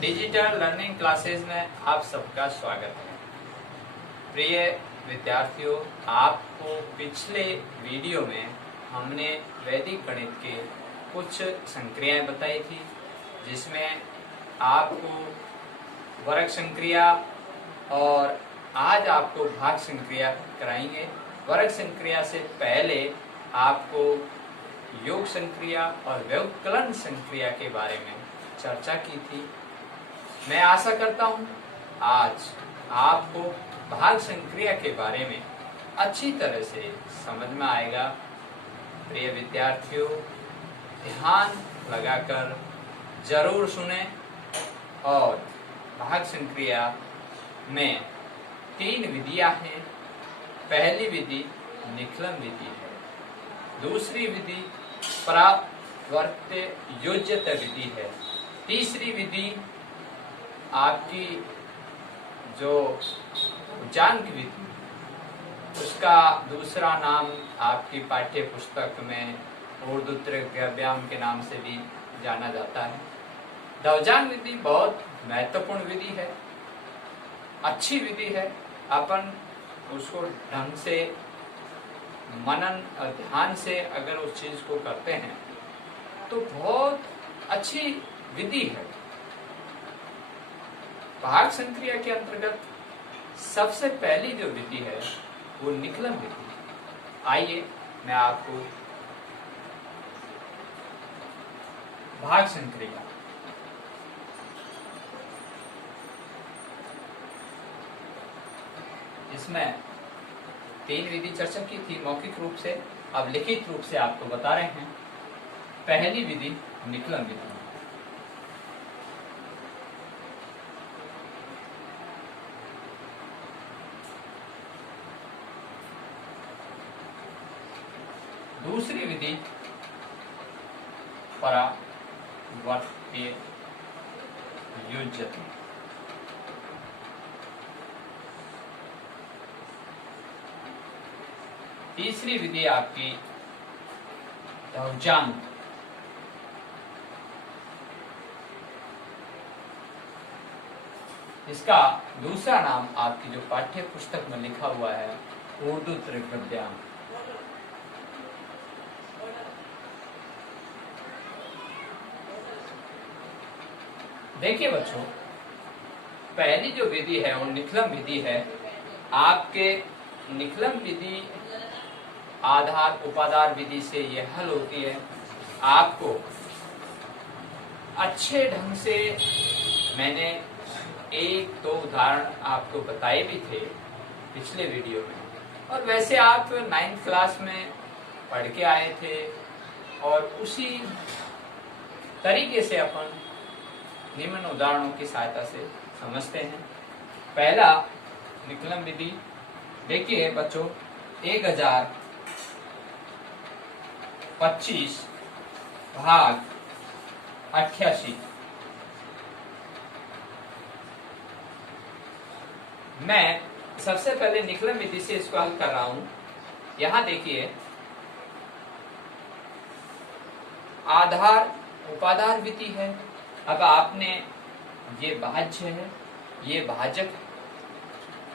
Digital learning classes में आप सबका स्वागत है। प्रिय विद्यार्थियों, आपको पिछले वीडियो में हमने वैदिक गणित के कुछ संक्रियाएं बताई थी, जिसमें आपको वर्ग संक्रिया और आज आपको भाग संक्रिया कराएंगे। वर्ग संक्रिया से पहले आपको योग संक्रिया और व्यवकलन संक्रिया के बारे में चर्चा की थी। मैं आशा करता हूं आज आपको भाग संक्रिया के बारे में अच्छी तरह से समझ में आएगा। प्रिय विद्यार्थियों, ध्यान लगाकर जरूर सुने। और भाग संक्रिया में 3 विधियां हैं। पहली विधि निखलन विधि है, दूसरी विधि परावर्त्य योज्यत विधि है, तीसरी विधि आपकी जो उच्चांक विधि, उसका दूसरा नाम आपकी पाठ्य पुस्तक में ऊर्ध्वत्रव्याम के नाम से भी जाना जाता है। दवजांग विधि बहुत महत्वपूर्ण विधि है, अच्छी विधि है। अपन उसको ढंग से मनन और ध्यान से अगर उस चीज को करते हैं तो बहुत अच्छी विधि है। भाग संक्रिया के अंतर्गत सबसे पहली जो विधि है वो निकलन विधि। आइए मैं आपको भाग संक्रिया इसमें 3 विधि चर्चा की थी मौखिक रूप से, अब लिखित रूप से आपको बता रहे हैं। पहली विधि निकलन विधि। दूसरी विधि परावर्त्य योज्यता। तीसरी विधि आपकी दवजांग। इसका दूसरा नाम आपकी जो पाठ्य पुस्तक में लिखा हुआ है ऊर्ध्वत्रव्याम। देखिए बच्चों, पहली जो विधि है वो निखलन विधि है। आपके निखलन विधि आधार उपाधार विधि से यह हल होती है। आपको अच्छे ढंग से मैंने 1-2 उदाहरण आपको बताए भी थे पिछले वीडियो में, और वैसे आप 9th क्लास में पढ़ के आए थे और उसी तरीके से अपन निम्न उदाहरणों की सहायता से समझते हैं। पहला निकलन विधि देखिए बच्चों, 1025 भाग 88। मैं सबसे पहले निकलन विधि से इसको हल कर रहा हूं। यहां देखिए, आधार उपाधार विधि है। अब आपने ये भाज्य है, ये भाजक,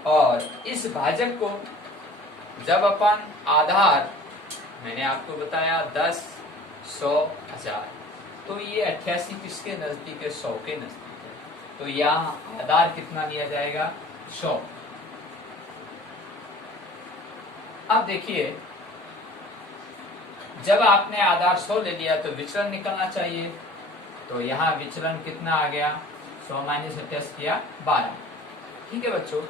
और इस भाजक को जब अपन आधार मैंने आपको बताया 10, 100, 1000, तो ये 88 किसके नजदीक है? 100 के नजदीक है। तो यहाँ आधार कितना लिया जाएगा? 100। अब देखिए, जब आपने आधार 100 ले लिया तो विचलन निकलना चाहिए। तो यहाँ विचलन कितना आ गया? 100 - 88 किया 12। ठीक है बच्चों,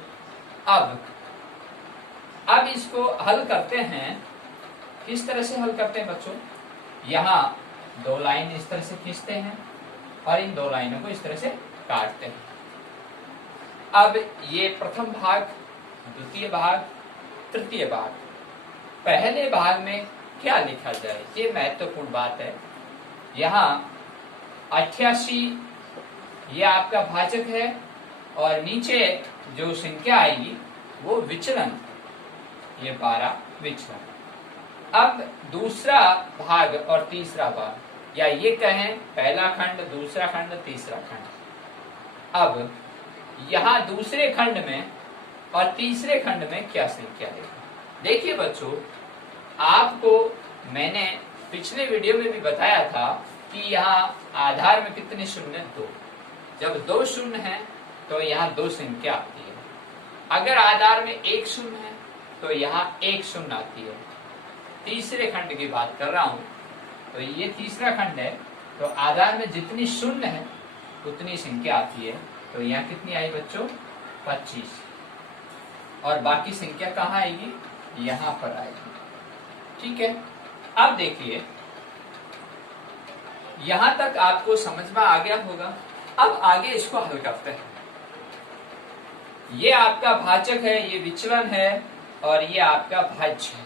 अब इसको हल करते हैं। किस तरह से हल करते हैं बच्चों? यहाँ 2 लाइन इस तरह से खींचते हैं और इन 2 लाइनों को इस तरह से काटते हैं। अब ये प्रथम भाग, द्वितीय भाग, तृतीय भाग। पहले भाग में क्या लिखा जाए, ये महत्वपूर्ण बात है। यहाँ 88 ये आपका भाजक है और नीचे जो संख्या आएगी वो विचलन, ये 12 विचलन। अब दूसरा भाग और तीसरा भाग, या ये कहें पहला खंड, दूसरा खंड, तीसरा खंड, अब यहाँ दूसरे खंड में और तीसरे खंड में क्या संख्या है। देखिए बच्चों, आपको मैंने पिछले वीडियो में भी बताया था कि यहाँ आधार में कितने शून्य, 2। जब 2 शून्य है तो यहाँ 2 संख्या आती है। अगर आधार में 1 शून्य है तो यहाँ 1 शून्य आती है। तीसरे खंड की बात कर रहा हूं, तो ये तीसरा खंड है, तो आधार में जितनी शून्य है उतनी संख्या आती है। तो यहाँ कितनी आई बच्चों, 25। और बाकी संख्या कहाँ आएगी, यहाँ पर आएगी। ठीक है, अब देखिए यहां तक आपको समझ में आ गया होगा। अब आगे इसको हल करते हैं। ये आपका भाजक है, ये विचलन है, और ये आपका भाज्य है।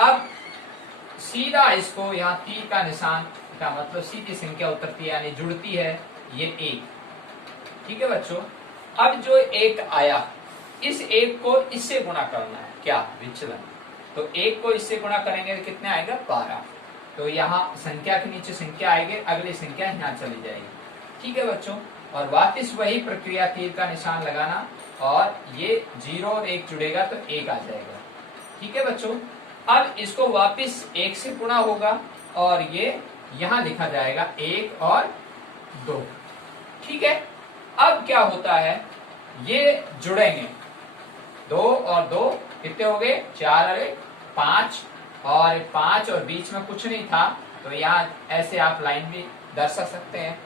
अब सीधा इसको यहाँ तीर का निशान का मतलब सीधी संख्या उतरती है यानी जुड़ती है, ये 1। ठीक है बच्चों, अब जो 1 आया, इस 1 को इससे गुणा करना है, क्या, विचलन। तो 1 को इससे गुणा करेंगे तो कितने आएगा, 12। तो यहाँ संख्या के नीचे संख्या आएगी, अगली संख्या यहाँ चली जाएगी। ठीक है बच्चों, और वापस वही प्रक्रिया, तीर का निशान लगाना, और ये 0 और 1 जुड़ेगा तो 1 आ जाएगा। ठीक है बच्चों, अब इसको वापस 1 से गुणा होगा और ये यहाँ लिखा जाएगा 1 और 2। ठीक है, अब क्या होता है, ये जुड़ेंगे, 2 और 2 कितने हो गए, 4 और 1 5, और 5 और बीच में कुछ नहीं था तो यहाँ ऐसे आप लाइन भी दर्शा सकते हैं।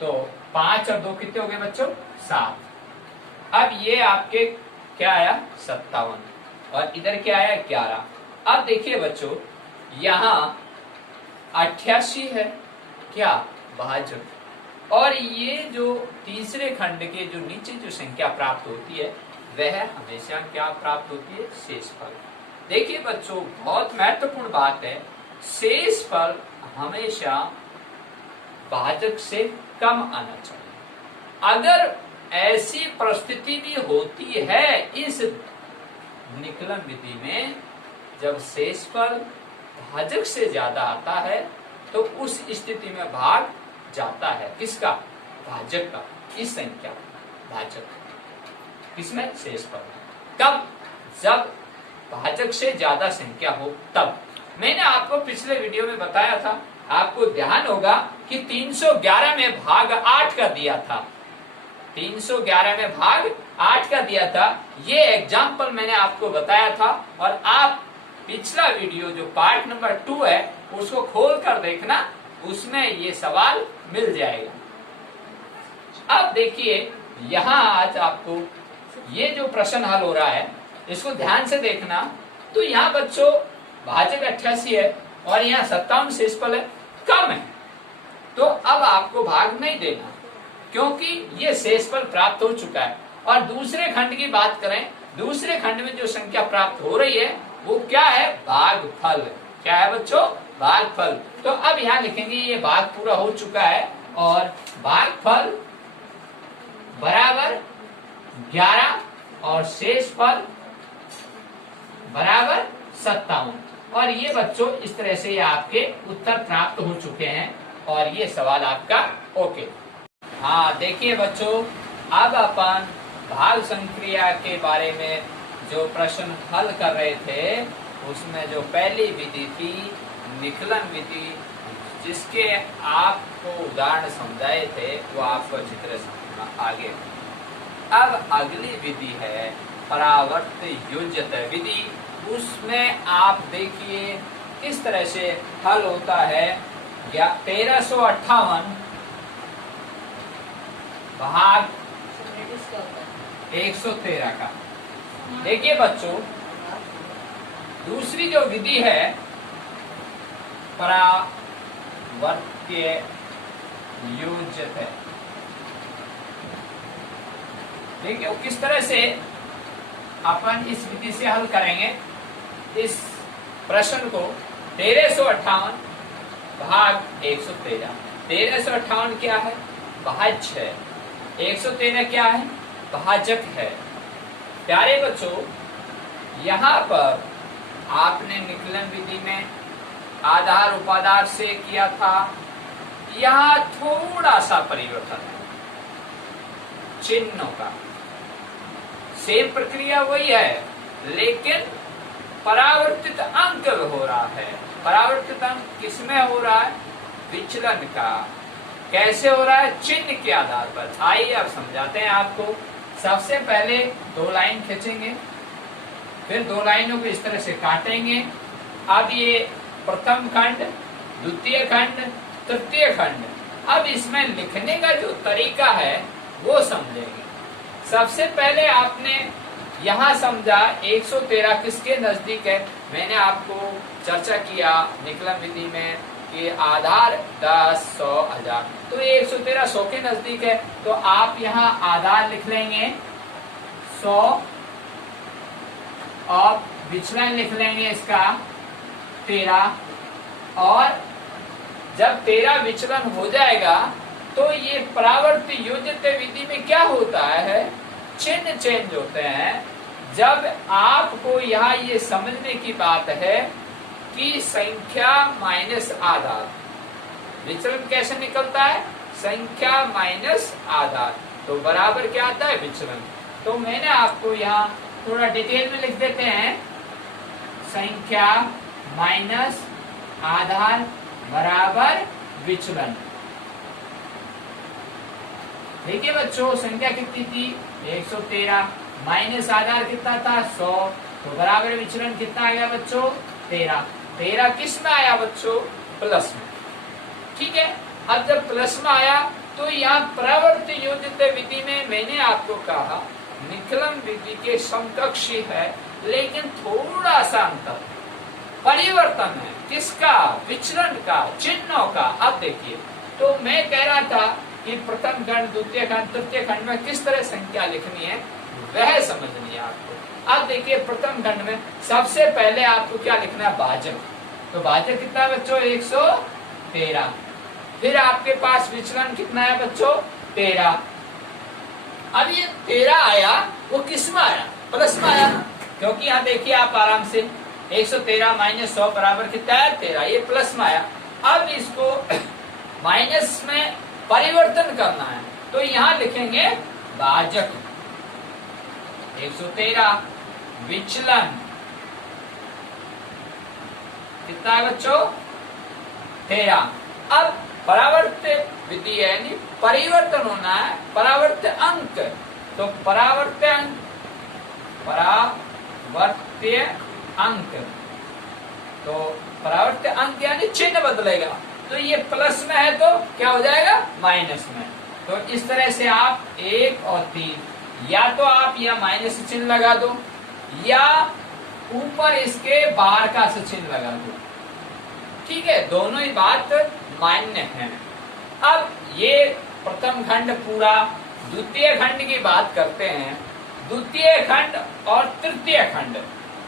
तो 5 और 2 कितने हो गए बच्चों, 7। अब ये आपके क्या आया, 57, और इधर क्या आया, 11। अब देखिए बच्चों, यहाँ 88 है, क्या, भाजक, और ये जो तीसरे खंड के जो नीचे जो संख्या प्राप्त होती है वह हमेशा क्या प्राप्त होती है, शेषफल। देखिए बच्चों, बहुत महत्वपूर्ण बात है, शेषफल हमेशा भाजक से कम आना चाहिए। अगर ऐसी परिस्थिति भी होती है इस निकलन विधि में, जब शेषफल भाजक से ज्यादा आता है तो उस स्थिति में भाग जाता है, किसका, भाजक का, इस संख्या भाजक, किसमें, शेषफल। कब, जब भाजक से ज्यादा संख्या हो तब। मैंने आपको पिछले वीडियो में बताया था, आपको ध्यान होगा कि 311 में भाग 8 का दिया था, 311 में भाग 8 का दिया था। ये एग्जाम्पल मैंने आपको बताया था, और आप पिछला वीडियो जो पार्ट नंबर 2 है उसको खोल कर देखना, उसमें ये सवाल मिल जाएगा। अब देखिए यहाँ आज आपको ये जो प्रश्न हल हो रहा है इसको ध्यान से देखना। तो यहाँ बच्चों भाजक 88 है और यहाँ 57 शेषफल है, कम है, तो अब आपको भाग नहीं देना क्योंकि ये शेषफल प्राप्त हो चुका है। और दूसरे खंड की बात करें, दूसरे खंड में जो संख्या प्राप्त हो रही है वो क्या है, भागफल। क्या है बच्चों, भागफल। तो अब यहाँ लिखेंगे ये भाग पूरा हो चुका है और भागफल बराबर 11 और शेषफल बराबर 57। और ये बच्चों इस तरह से ये आपके उत्तर प्राप्त हो चुके हैं और ये सवाल आपका ओके। हाँ देखिए बच्चों, अब अपन भाग संक्रिया के बारे में जो प्रश्न हल कर रहे थे उसमें जो पहली विधि थी निकलन विधि, जिसके आपको उदाहरण समझाए थे वो आपको अच्छी तरह समझना आगे। अब अगली विधि है परावर्त योज्यता विधि। उसमें आप देखिए किस तरह से हल होता है। 1358 भाग 113 का। देखिए बच्चों, दूसरी जो विधि है परावर्त्य योज्यता, देखिए किस तरह से अपन इस विधि से हल करेंगे इस प्रश्न को। 1358 भाग 113। 1358 क्या है, भाज्य है। 113 क्या है, भाजक है। प्यारे बच्चों, यहाँ पर आपने निकलन विधि में आधार उपाधार से किया था, यहाँ थोड़ा सा परिवर्तन है। चिन्हों का। सेम प्रक्रिया वही है, लेकिन परावर्तित अंक हो रहा है। परावर्तित अंक किसमें हो रहा है? विचलन का। कैसे हो रहा है? चिन्ह के आधार पर। आइए अब समझाते हैं आपको। सबसे पहले दो लाइन खींचेंगे, फिर दो लाइनों को इस तरह से काटेंगे। अब ये प्रथम खंड, द्वितीय खंड, तृतीय खंड। अब इसमें लिखने का जो तरीका है वो समझेंगे। सबसे पहले आपने यहाँ समझा 113 किसके नजदीक है। मैंने आपको चर्चा किया निकलन विधि में कि आधार 10, 100, 1000, तो ये 113 100 के नजदीक है। तो आप यहाँ आधार लिख लेंगे 100 और विचलन लिख लेंगे इसका 13। और जब 13 विचलन हो जाएगा तो ये परावर्त योजित विधि में क्या होता है? चिन्ह चेंज होते हैं। जब आपको यहाँ ये समझने की बात है कि संख्या माइनस आधार, विचलन कैसे निकलता है? संख्या माइनस आधार, तो बराबर क्या आता है? विचलन। तो मैंने आपको यहाँ थोड़ा डिटेल में लिख देते हैं। संख्या माइनस आधार बराबर विचलन। ठीक है बच्चों, संख्या कितनी थी? 113 माइनस आधार कितना था? 100, तो बराबर विचलन कितना आ गया बच्चों? 13। 13 किस में आया बच्चों? प्लस में। ठीक है, अब जब प्लस में आया तो यहाँ परावर्त योजित विधि में मैंने आपको कहा निकलन विधि के समकक्ष है, लेकिन थोड़ा सा अंतर, परिवर्तन है। किसका? विचलन का, चिन्हों का। अब देखिए, तो मैं कह रहा था कि प्रथम खंड, द्वितीय खंड, तृतीय खंड में किस तरह संख्या लिखनी है वह समझनी है आपको। अब देखिए प्रथम खंड में सबसे पहले आपको क्या लिखना है? भाजक। तो भाजक कितना है बच्चों? 113। फिर आपके पास विचलन कितना है बच्चों? 13। अब ये 13 आया, वो किस में आया? प्लस में आया, क्योंकि यहाँ देखिए आप आराम से 113 माइनस 100 बराबर कितना है? 13। ये प्लस में आया। अब इसको माइनस में परिवर्तन करना है, तो यहाँ लिखेंगे भाजक 113, विचलन कितना है बच्चों? 13। अब परावर्त विधि है, यानी परिवर्तन होना है, परावर्त अंक। तो परावर्त अंक, परावर्त्य अंक, तो परावर्त अंक यानी चिन्ह बदलेगा। तो ये प्लस में है तो क्या हो जाएगा? माइनस में। तो इस तरह से आप 1 और 3, या तो आप यहाँ माइनस चिन्ह लगा दो, या ऊपर इसके बाहर का से चिन्ह लगा दो। ठीक है, दोनों ही बात मान्य है। अब ये प्रथम खंड पूरा। द्वितीय खंड की बात करते हैं। द्वितीय खंड और तृतीय खंड।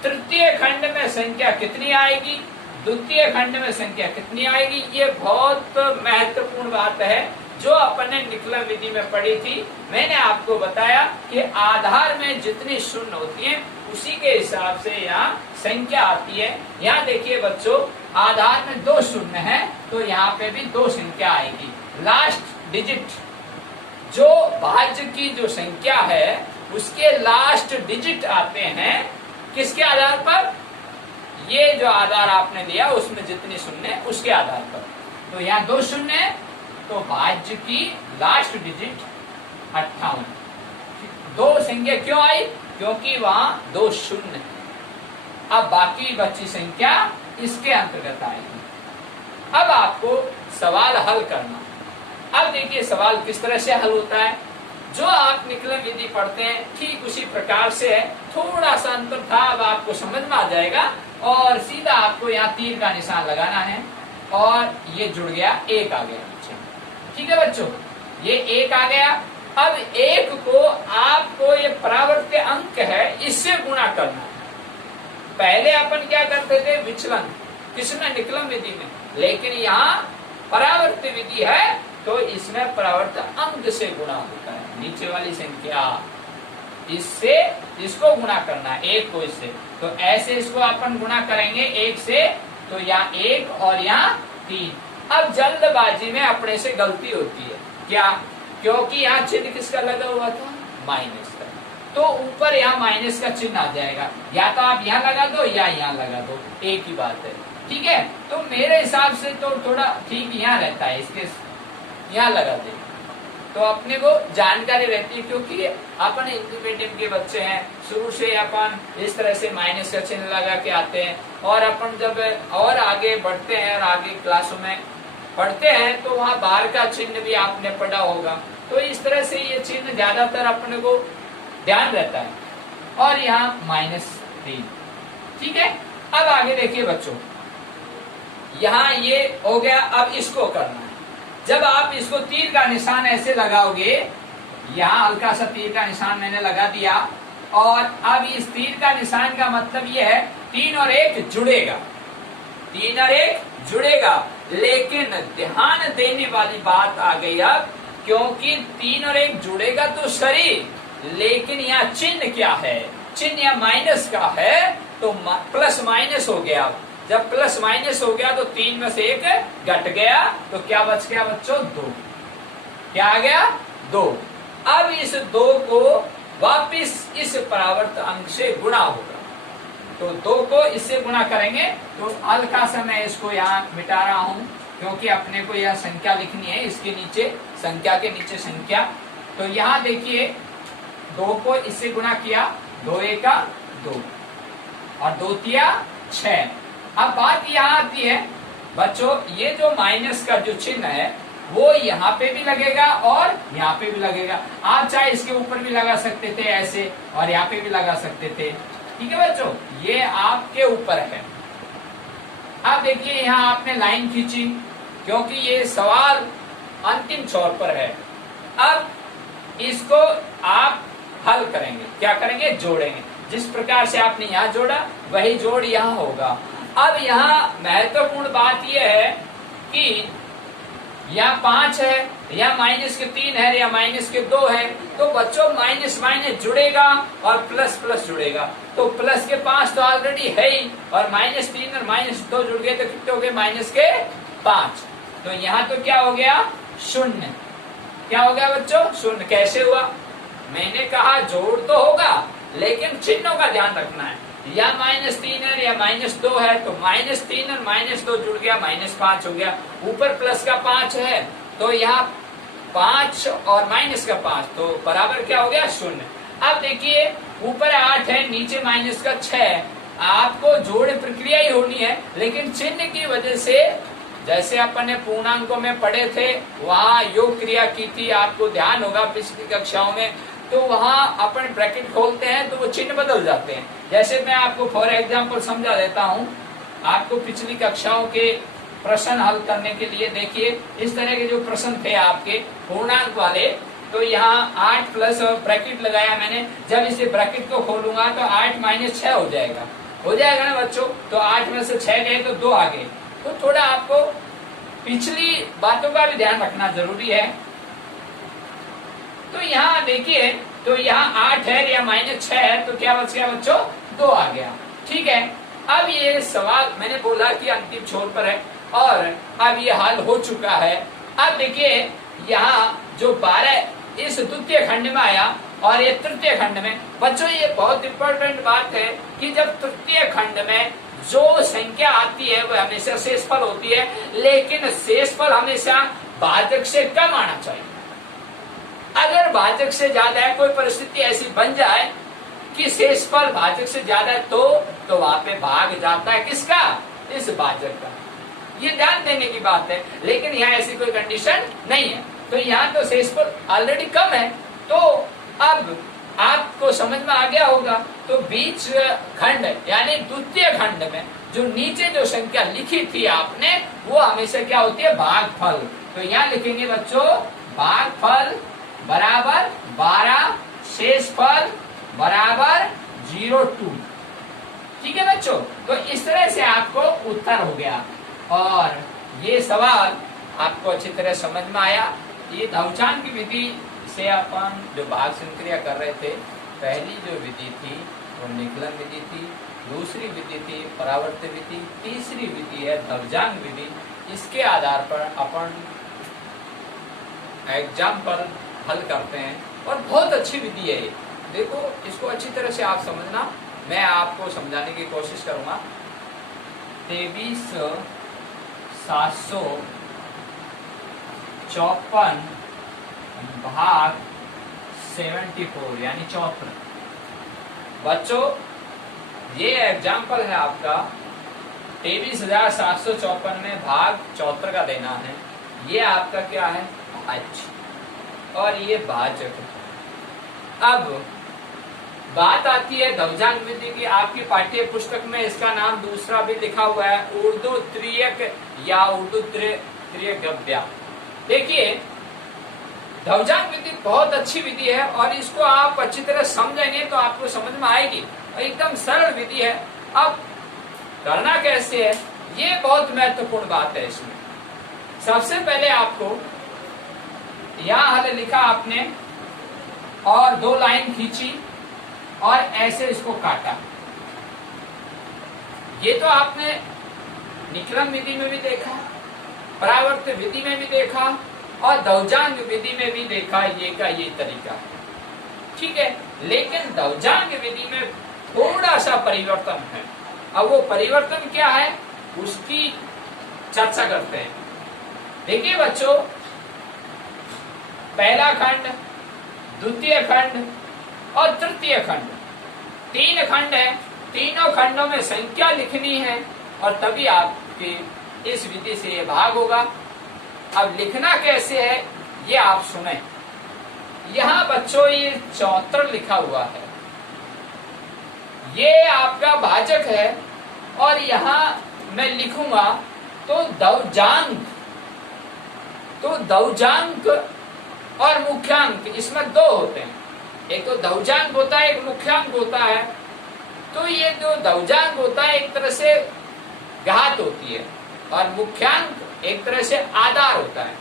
तृतीय खंड में संख्या कितनी आएगी, द्वितीय खंड में संख्या कितनी आएगी? ये बहुत महत्वपूर्ण बात है जो अपने निकलन विधि में पढ़ी थी। मैंने आपको बताया कि आधार में जितनी शून्य होती है उसी के हिसाब से यहाँ संख्या आती है। यहाँ देखिए बच्चों, आधार में 2 शून्य है, तो यहाँ पे भी 2 संख्या आएगी। लास्ट डिजिट जो भाज्य की जो संख्या है उसके लास्ट डिजिट आते हैं किसके आधार पर? ये जो आधार आपने दिया उसमें जितनी शून्य उसके आधार पर। तो यहाँ 2 शून्य है, तो भाज्य की लास्ट डिजिट 58। 2 संख्या क्यों आई? क्योंकि वहां 2 शून्य है। अब बाकी बची संख्या इसके अंतर्गत आएगी। अब आपको सवाल हल करना। अब देखिए सवाल किस तरह से हल होता है। जो आप निकलन विधि पढ़ते हैं ठीक उसी प्रकार से है, थोड़ा सा अंतर था, अब आपको समझ में आ जाएगा। और सीधा आपको यहाँ तीर का निशान लगाना है और ये जुड़ गया, 1 आ गया नीचे। ठीक है बच्चों, ये 1 आ गया। अब 1 को आपको ये परावर्त्य अंक है इससे गुणा करना है। पहले अपन क्या करते थे? विचलन, किसमें? निकलन विधि में। लेकिन यहाँ परावर्त विधि है तो इसमें परावर्त अंक से गुणा होता है। नीचे वाली संख्या इससे इसको गुणा करना है, 1 को इससे। तो ऐसे इसको अपन गुणा करेंगे 1 से, तो यहाँ 1 और यहाँ 3। अब जल्दबाजी में अपने से गलती होती है क्या क्योंकि यहाँ चिन्ह किसका लगा हुआ था, माइनस का, तो ऊपर यहाँ माइनस का चिन्ह आ जाएगा। या तो आप यहाँ लगा दो या यहाँ लगा दो, एक ही बात है, ठीक है। तो मेरे हिसाब से तो थोड़ा ठीक यहाँ रहता है, इसके यहाँ लगा दे तो अपने को जानकारी रहती है, क्योंकि अपन हिंदी मीडियम के बच्चे हैं, शुरू से अपन इस तरह से माइनस का चिन्ह लगा के आते हैं, और अपन जब और आगे बढ़ते हैं और आगे क्लासों में पढ़ते हैं तो वहाँ बाहर का चिन्ह भी आपने पढ़ा होगा, तो इस तरह से ये चिन्ह ज्यादातर अपने को ध्यान रहता है। और यहाँ -3, ठीक है। अब आगे देखिए बच्चों, यहाँ ये हो गया, अब इसको करना है। जब आप इसको तीर का निशान ऐसे लगाओगे, यहाँ हल्का सा तीर का निशान मैंने लगा दिया, और अब इस तीर का निशान का मतलब ये है 3 और 1 जुड़ेगा, 3 और 1 जुड़ेगा। लेकिन ध्यान देने वाली बात आ गई अब, क्योंकि 3 और 1 जुड़ेगा तो सही, लेकिन यहाँ चिन्ह क्या है, चिन्ह यहाँ माइनस का है, तो प्लस माइनस हो गया। जब प्लस माइनस हो गया तो 3 में से 1 घट गया, तो क्या बच गया बच्चों, 2। क्या आ गया, 2। अब इस 2 को वापिस इस परावर्त अंक से गुणा होगा, तो 2 को इससे गुणा करेंगे। तो हल्का सा मैं इसको यहाँ मिटा रहा हूँ, क्योंकि अपने को यह संख्या लिखनी है, इसके नीचे संख्या के नीचे संख्या। तो यहाँ देखिए 2 को इससे गुणा किया, 2 एका 2 और 2 तिया 6। अब बात यहाँ आती है बच्चों, ये जो माइनस का जो चिन्ह है वो यहाँ पे भी लगेगा और यहाँ पे भी लगेगा। आप चाहे इसके ऊपर भी लगा सकते थे ऐसे, और यहाँ पे भी लगा सकते थे, ठीक है बच्चों, ये आपके ऊपर है। अब देखिए यहाँ आपने लाइन खींची, क्योंकि ये सवाल अंतिम छोर पर है। अब इसको आप हल करेंगे, क्या करेंगे, जोड़ेंगे। जिस प्रकार से आपने यहाँ जोड़ा वही जोड़ यहाँ होगा। अब यहाँ महत्वपूर्ण बात यह है कि या 5 है, या -3 है, या -2 है, तो बच्चों माइनस माइनस जुड़ेगा और प्लस प्लस जुड़ेगा। तो प्लस के 5 तो ऑलरेडी है ही, और -3 और -2 जुड़ गए तो कितने हो गए, -5। तो यहाँ तो क्या हो गया, 0। क्या हो गया बच्चों, 0। कैसे हुआ, मैंने कहा जोड़ तो होगा, लेकिन चिन्हों का ध्यान रखना है। या -3 है या -2 है, तो -3 और -2 जुड़ गया, -5 हो गया। ऊपर प्लस का 5 है, तो यहाँ 5 और माइनस का 5, तो बराबर क्या हो गया, 0। अब देखिए ऊपर 8 है, नीचे माइनस का 6। आपको जोड़ प्रक्रिया ही होनी है, लेकिन चिन्ह की वजह से, जैसे अपन ने पूर्णांकों में पढ़े थे, वहाँ योग क्रिया की थी, आपको ध्यान होगा पिछली कक्षाओं में, तो वहाँ अपन ब्रैकेट खोलते हैं तो वो चिन्ह बदल जाते हैं। जैसे मैं आपको फॉर एग्जाम्पल समझा देता हूँ, आपको पिछली कक्षाओं के प्रश्न हल करने के लिए देखिए, इस तरह के जो प्रश्न थे आपके पूर्णांक वाले, तो यहाँ 8 प्लस और ब्रैकेट लगाया मैंने। जब इसे ब्रैकेट को खोलूंगा तो 8 - 6 हो जाएगा ना बच्चों। तो 8 में से 6 गए तो 2 आ गए। तो थोड़ा आपको पिछली बातों का भी ध्यान रखना जरूरी है। तो यहाँ देखिए, तो यहाँ 8 है या -6 है, तो क्या बच गया बच्चों, 2 आ गया, ठीक है। अब ये सवाल मैंने बोला कि अंतिम छोर पर है, और अब ये हल हो चुका है। अब देखिए यहाँ जो 12 इस द्वितीय खंड में आया, और ये तृतीय खंड में। बच्चों ये बहुत इंपॉर्टेंट बात है कि जब तृतीय खंड में जो संख्या आती है वह हमेशा शेषफल होती है, लेकिन शेषफल हमेशा भाजक से कम आना चाहिए। अगर भाजक से ज्यादा है, कोई परिस्थिति ऐसी बन जाए कि शेषफल भाजक से ज्यादा है, तो वहां पे भाग जाता है किसका, इस भाजक का। ये ध्यान देने की बात है, लेकिन यहाँ ऐसी कोई कंडीशन नहीं है। तो यहाँ तो शेषफल ऑलरेडी कम है, तो अब आपको समझ में आ गया होगा। तो बीच खंड यानी द्वितीय खंड में जो नीचे जो संख्या लिखी थी आपने, वो हमेशा क्या होती है, भागफल। तो यहाँ लिखेंगे बच्चों, भागफल बराबर 12, शेषफल बराबर 0,2। ठीक है बच्चों, तो इस तरह से आपको उत्तर हो गया। और ये सवाल आपको अच्छी तरह समझ में आया। ये ध्रुवचांद की विधि से अपन जो भाग संक्रिया कर रहे थे, पहली जो विधि थी वो निकलन विधि थी, दूसरी विधि थी परावर्त विधि, तीसरी विधि है ध्रुवचांद विधि। इसके आधार पर अपन एग्जाम्पल हल करते हैं और बहुत अच्छी विधि है ये। देखो इसको अच्छी तरह से आप समझना, मैं आपको समझाने की कोशिश करूंगा। 23,754 भाग 74 यानी 74। बच्चों ये एग्जाम्पल है आपका 23,754 में भाग 74 का देना है। ये आपका क्या है, भाज्य, और ये भाजक। अब बात आती है दवजांग विधि की। आपकी पाठ्य पुस्तक में इसका नाम दूसरा भी लिखा हुआ है, उर्दू त्रियक या उर्दू त्रियगव्या। देखिए दवजांग विधि बहुत अच्छी विधि है और इसको आप अच्छी तरह समझेंगे तो आपको समझ में आएगी। एकदम सरल विधि है। अब करना कैसे है, ये बहुत महत्वपूर्ण बात है इसमें। सबसे पहले आपको यहाँ हल लिखा आपने और 2 लाइन खींची और ऐसे इसको काटा। ये तो आपने निक्रम विधि में भी देखा, परावर्त विधि में भी देखा और दवजांग विधि में भी देखा, ये का ये तरीका है, ठीक है। लेकिन दवजांग विधि में थोड़ा सा परिवर्तन है। अब वो परिवर्तन क्या है उसकी चर्चा करते हैं। देखिए बच्चों, पहला खंड, द्वितीय खंड और तृतीय खंड, 3 खंड है। तीनों खंडों में संख्या लिखनी है और तभी आपकी इस विधि से ये भाग होगा। अब लिखना कैसे है ये आप सुने। यहाँ बच्चों ये 74 लिखा हुआ है, ये आपका भाजक है और यहाँ मैं लिखूंगा तो दवजांक, तो दवजांक और मुख्यांक इसमें 2 होते हैं। एक तो दवजांक होता है, एक मुख्यांक होता है। तो ये जो दवजांक होता है एक तरह से घात होती है और मुख्यांक एक तरह से आधार होता है।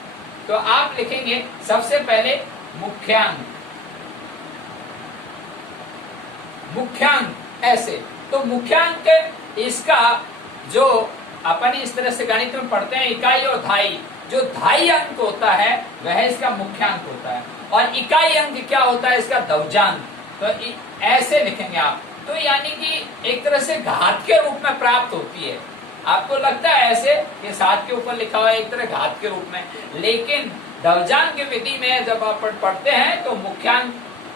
तो आप लिखेंगे सबसे पहले मुख्यांक, मुख्यांक ऐसे। तो मुख्यांक इसका जो अपन इस तरह से गणित में पढ़ते हैं इकाई और धाई, जो धाई अंक होता है वह इसका मुख्यांक होता है और इकाई अंक क्या होता है इसका दवजांक। तो ऐसे लिखेंगे आप। तो यानी कि एक तरह से घात के रूप में प्राप्त होती है। आपको लगता है ऐसे कि 7 के ऊपर लिखा हुआ है एक तरह घात के रूप में, लेकिन दवजांक की विधि में जब आप पढ़ते हैं तो मुख्यांक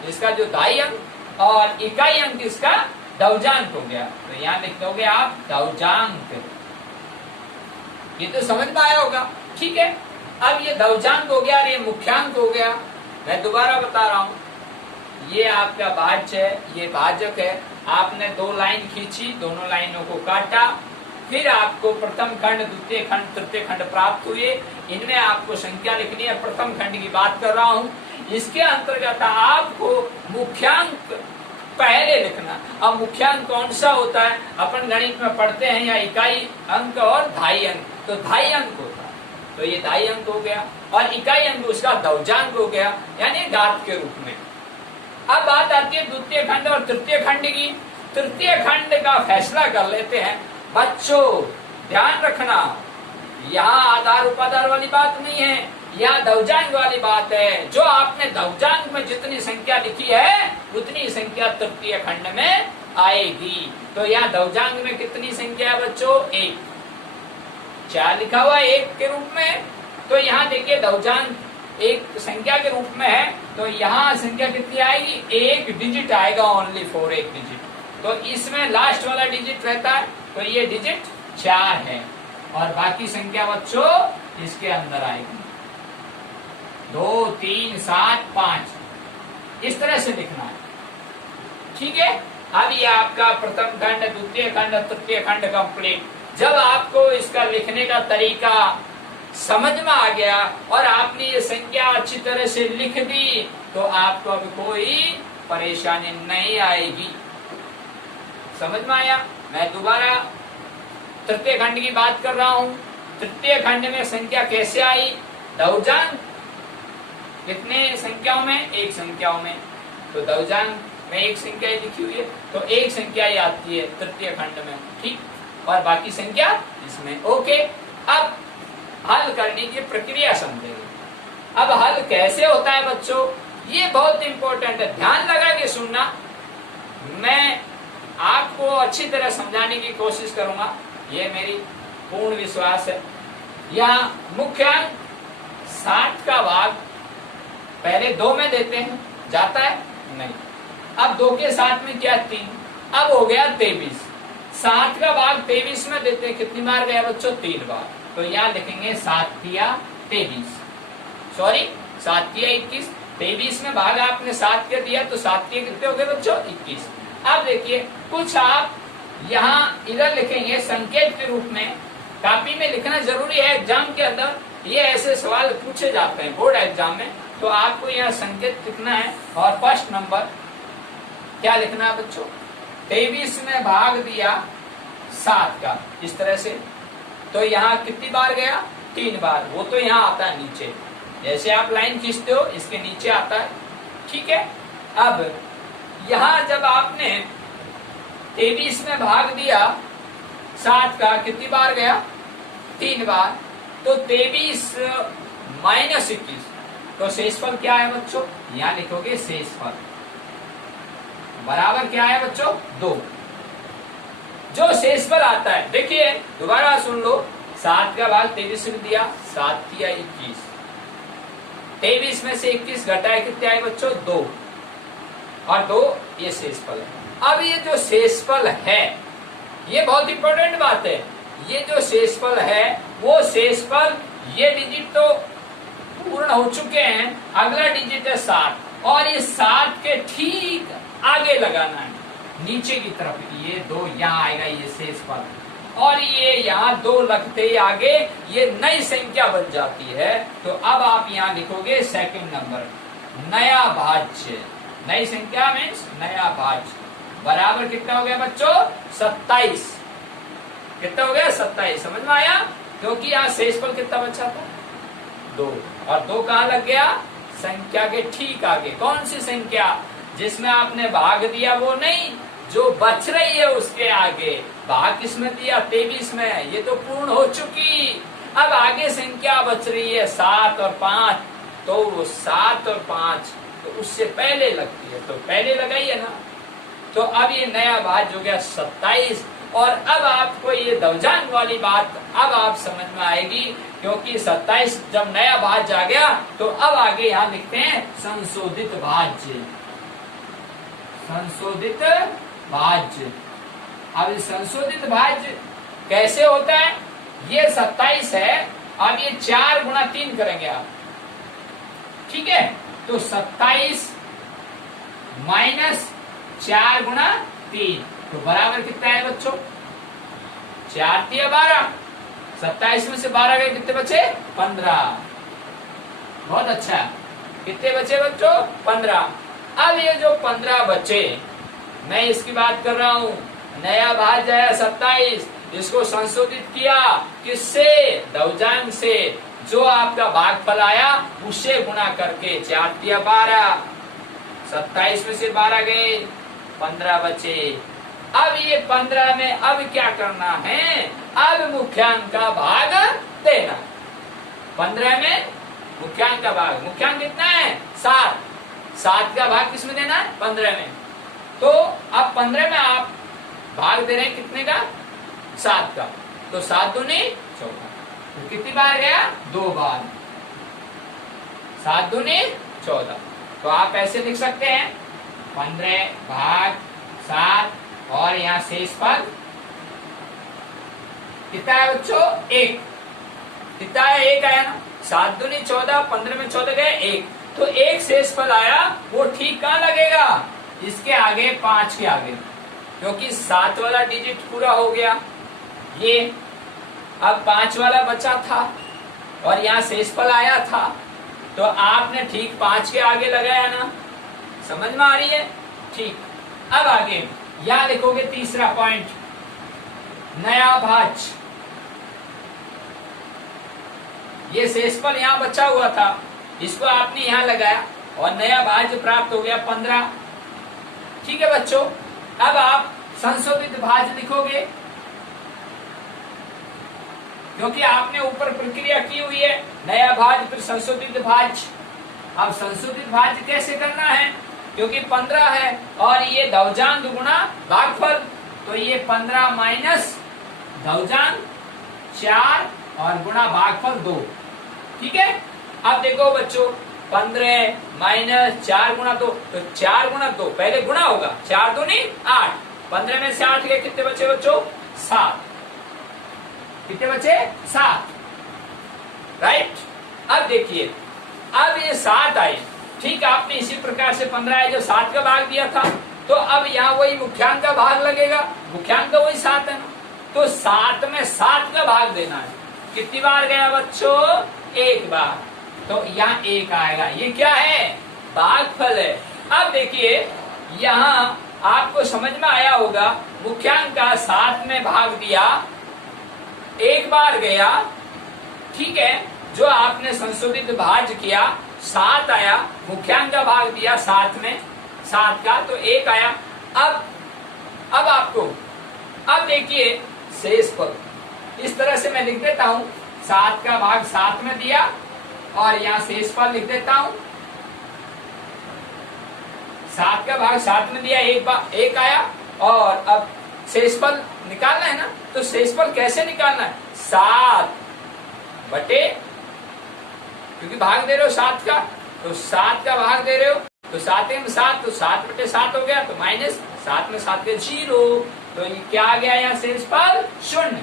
इसका जो धाई अंक और इकाई अंक इसका दवजांक हो गया। तो यहाँ लिख दोगे आप दवजांक। ये तो समझ में आया होगा, ठीक है। अब ये दवजांक हो गया और ये मुख्यांक हो गया। मैं दोबारा बता रहा हूं, ये आपका भाज्य है, ये भाजक है। आपने 2 लाइन खींची, दोनों लाइनों को काटा, फिर आपको प्रथम खंड, द्वितीय खंड, तृतीय खंड प्राप्त हुए। इनमें आपको संख्या लिखनी है। प्रथम खंड की बात कर रहा हूं। इसके अंतर्गत आपको मुख्यांक पहले लिखना। अब मुख्यांक कौन सा होता है अपन गणित में पढ़ते हैं, या इकाई अंक और धाई अंक। तो धाई अंक होता है, तो ये धाई अंक हो गया और इकाई अंक उसका दवजांक हो गया, यानी घात के रूप में। अब बात आती है द्वितीय खंड और तृतीय खंड की। तृतीय खंड का फैसला कर लेते हैं। बच्चों ध्यान रखना, यहाँ आधार उपाधार वाली बात नहीं है, यहाँ दवजांक वाली बात है। जो आपने दवजांक में जितनी संख्या लिखी है उतनी संख्या तृतीय खंड में आएगी। तो यहाँ दवजांक में कितनी संख्या है बच्चों, 1। 4 लिखा हुआ है 1 के रूप में। तो यहाँ देखिए दवजांक 1 संख्या के रूप में है, तो यहाँ संख्या कितनी आएगी, 1 डिजिट आएगा, ओनली 4, 1 डिजिट। तो इसमें लास्ट वाला डिजिट रहता है, तो ये डिजिट 4 है और बाकी संख्या बच्चों इसके अंदर आएगी 2, 3, 7, 5। इस तरह से लिखना है, ठीक है। अब ये आपका प्रथम खंड, द्वितीय खंड, तृतीय खंड कंप्लीट। जब आपको इसका लिखने का तरीका समझ में आ गया और आपने ये संख्या अच्छी तरह से लिख दी तो आपको अब कोई परेशानी नहीं आएगी। समझ में आया? मैं दोबारा तृतीय खंड की बात कर रहा हूं। तृतीय खंड में संख्या कैसे आई, दवजांक कितने संख्याओं में, 1 संख्याओं में। तो दवजांक में 1 संख्या लिखी हुई है, तो 1 संख्या ही आती है तृतीय खंड में, ठीक। और बाकी संख्या इसमें, ओके। अब हल करने की प्रक्रिया समझेंगे। अब हल कैसे होता है बच्चों, ये बहुत इंपॉर्टेंट है, ध्यान लगा के सुनना। मैं आपको अच्छी तरह समझाने की कोशिश करूंगा, ये मेरी पूर्ण विश्वास है। यहाँ मुख्य अंक 60 का भाग पहले 2 में देते हैं, जाता है नहीं। अब 2 के साथ में क्या 3, अब हो गया 23। 7 का भाग 23 में देते हैं, कितनी बार गया बच्चों, 3 बार। तो यहाँ लिखेंगे 7 तिया 23, सॉरी 7 तिया 21। 23 में भाग आपने 7 के दिया तो 7 तिया कितने हो गए बच्चों, 21। अब देखिए कुछ आप यहाँ इधर लिखेंगे संकेत के रूप में, कॉपी में लिखना जरूरी है, एग्जाम के अंदर ये ऐसे सवाल पूछे जाते हैं बोर्ड एग्जाम में, तो आपको यहाँ संकेत लिखना है। और फर्स्ट नंबर क्या लिखना है बच्चों, 23 में भाग दिया 7 का, इस तरह से, तो यहाँ कितनी बार गया, 3 बार। वो तो यहाँ आता है नीचे, जैसे आप लाइन खींचते हो इसके नीचे आता है, ठीक है। अब यहाँ जब आपने 23 में भाग दिया 7 का, कितनी बार गया, 3 बार, तो 23 माइनस 21, तो शेषफल क्या है बच्चों, यहाँ लिखोगे शेषफल बराबर क्या है बच्चों, 2। जो शेषफल आता है, देखिए दोबारा सुन लो, 7 का भाग 23 में दिया, 7 तिया 21, 23 में से 21 घटाए कितने आए बच्चों, 2, और 2 ये शेषफल है। अब ये जो शेषफल है, ये बहुत इंपॉर्टेंट बात है, ये जो शेषफल है वो शेषफल, ये डिजिट तो पूर्ण हो चुके हैं, अगला डिजिट है 7, और ये 7 के ठीक आगे लगाना है नीचे की तरफ, ये 2 यहाँ आएगा, ये शेषफल, और ये यहाँ 2 लगते ही आगे ये नई संख्या बन जाती है। तो अब आप यहाँ लिखोगे सेकंड नंबर, नया भाज्य, नई संख्या मीन्स नया भाज्य, बराबर कितना हो गया बच्चों, 27। कितना हो गया, 27, समझ में आया, क्योंकि यहाँ शेषफल कितना बचा था, 2, और 2 कहाँ लग गया, संख्या के ठीक आगे। कौन सी संख्या, जिसमें आपने भाग दिया वो नहीं, जो बच रही है उसके आगे। भाग किसमें दिया, 23 में, ये तो पूर्ण हो चुकी, अब आगे संख्या बच रही है 7 और 5, तो 7 और 5 तो उससे पहले लगती है, तो पहले लगाइए ना। तो अब ये नया भाज्य हो गया 27, और अब आपको ये दवजान वाली बात अब आप समझ में आएगी, क्योंकि 27 जब नया भाज्य आ गया तो अब आगे यहाँ लिखते हैं संशोधित भाज्य, संशोधित भाज्य। अब ये संशोधित भाज्य कैसे होता है, ये 27 है, अब ये 4 गुणा 3 करेंगे आप, ठीक है, तो 27 माइनस 4 गुणा 3, तो बराबर कितना है बच्चों, 4 तिया 12, 27 में से 12 गए, कितने बचे, 15। बहुत अच्छा, कितने बचे बच्चों, 15। अब ये जो 15 बचे, मैं इसकी बात कर रहा हूँ, नया भाज्य आया 27, इसको संशोधित किया किससे, दवजांग से, जो आपका भागफल आया उससे गुणा करके, 4 तिया 12, 27 में से 12 गए, 15 बचे। अब ये 15 में अब क्या करना है, अब मुख्यांक का भाग देना। 15 में मुख्यांक का भाग, मुख्यांक कितना है, 7, 7 का भाग किसमें देना है, 15 में। तो अब 15 में आप भाग दे रहे हैं कितने का, 7 का, तो 7 दूनी 14, तो कितनी बार गया, 2 बार, 7 दूनी 14। तो आप ऐसे लिख सकते हैं 15 भाग 7, और यहाँ शेषफल कितना है बच्चों, 1, कितना है, 1 आया ना, 7 दूनी 14, 15 में 14 गए 1, तो 1 शेषफल आया, वो ठीक कहाँ लगेगा, इसके आगे, 5 के आगे, क्योंकि 7 वाला डिजिट पूरा हो गया, ये अब 5 वाला बचा था, और यहाँ शेषफल आया था, तो आपने ठीक 5 के आगे लगाया ना, समझ में आ रही है, ठीक। अब आगे यहाँ लिखोगे तीसरा पॉइंट, नया भाज्य, ये शेषफल यहाँ बचा हुआ था, इसको आपने यहाँ लगाया, और नया भाज्य प्राप्त हो गया 15, ठीक है बच्चों। अब आप संशोधित भाज्य लिखोगे, क्योंकि आपने ऊपर प्रक्रिया की हुई है, नया भाज्य फिर संशोधित भाज्य। अब संशोधित भाज्य कैसे करना है, क्योंकि 15 है और ये दवजांग गुणा भागफल, तो ये 15 माइनस दवजांग 4 और गुणा भागफल 2। ठीक है, अब देखो बच्चों 15 माइनस 4 गुणा 2, तो 4 गुणा 2 पहले गुणा होगा, 4 2 नहीं 8, 15 में से 8 गए, कितने बचे बच्चों 7, कितने बचे 7, राइट। अब देखिए अब ये 7 आए, ठीक, आपने इसी प्रकार से 15 है जो 7 का भाग दिया था, तो अब यहाँ वही मुख्यांक का भाग लगेगा, मुख्यांक का वही 7 है ना, तो 7 में 7 का भाग देना है। कितनी बार गया बच्चों, एक बार, तो यहाँ 1 आएगा, ये क्या है भागफल है। अब देखिए यहाँ आपको समझ में आया होगा, मुख्यांक का 7 में भाग दिया, एक बार गया, ठीक है, जो आपने संशोधित भाज्य किया 7 आया, मुख्यांक का भाग दिया 7 में 7 का, तो 1 आया। अब आपको अब देखिए शेषफल इस तरह से मैं लिख देता हूं, 7 का भाग 7 में दिया और यहाँ शेषफल लिख देता हूं, 7 का भाग 7 में दिया, एक आया, और अब शेषफल निकालना है ना, तो शेषफल कैसे निकालना है, 7 बटे, क्योंकि भाग दे रहे हो 7 का, तो 7 का भाग दे रहे हो, तो 7 में 7, तो 7 बटे 7 हो गया, तो माइनस 7 में 7 के 0, तो ये क्या आ गया यहाँ शेषफल 0,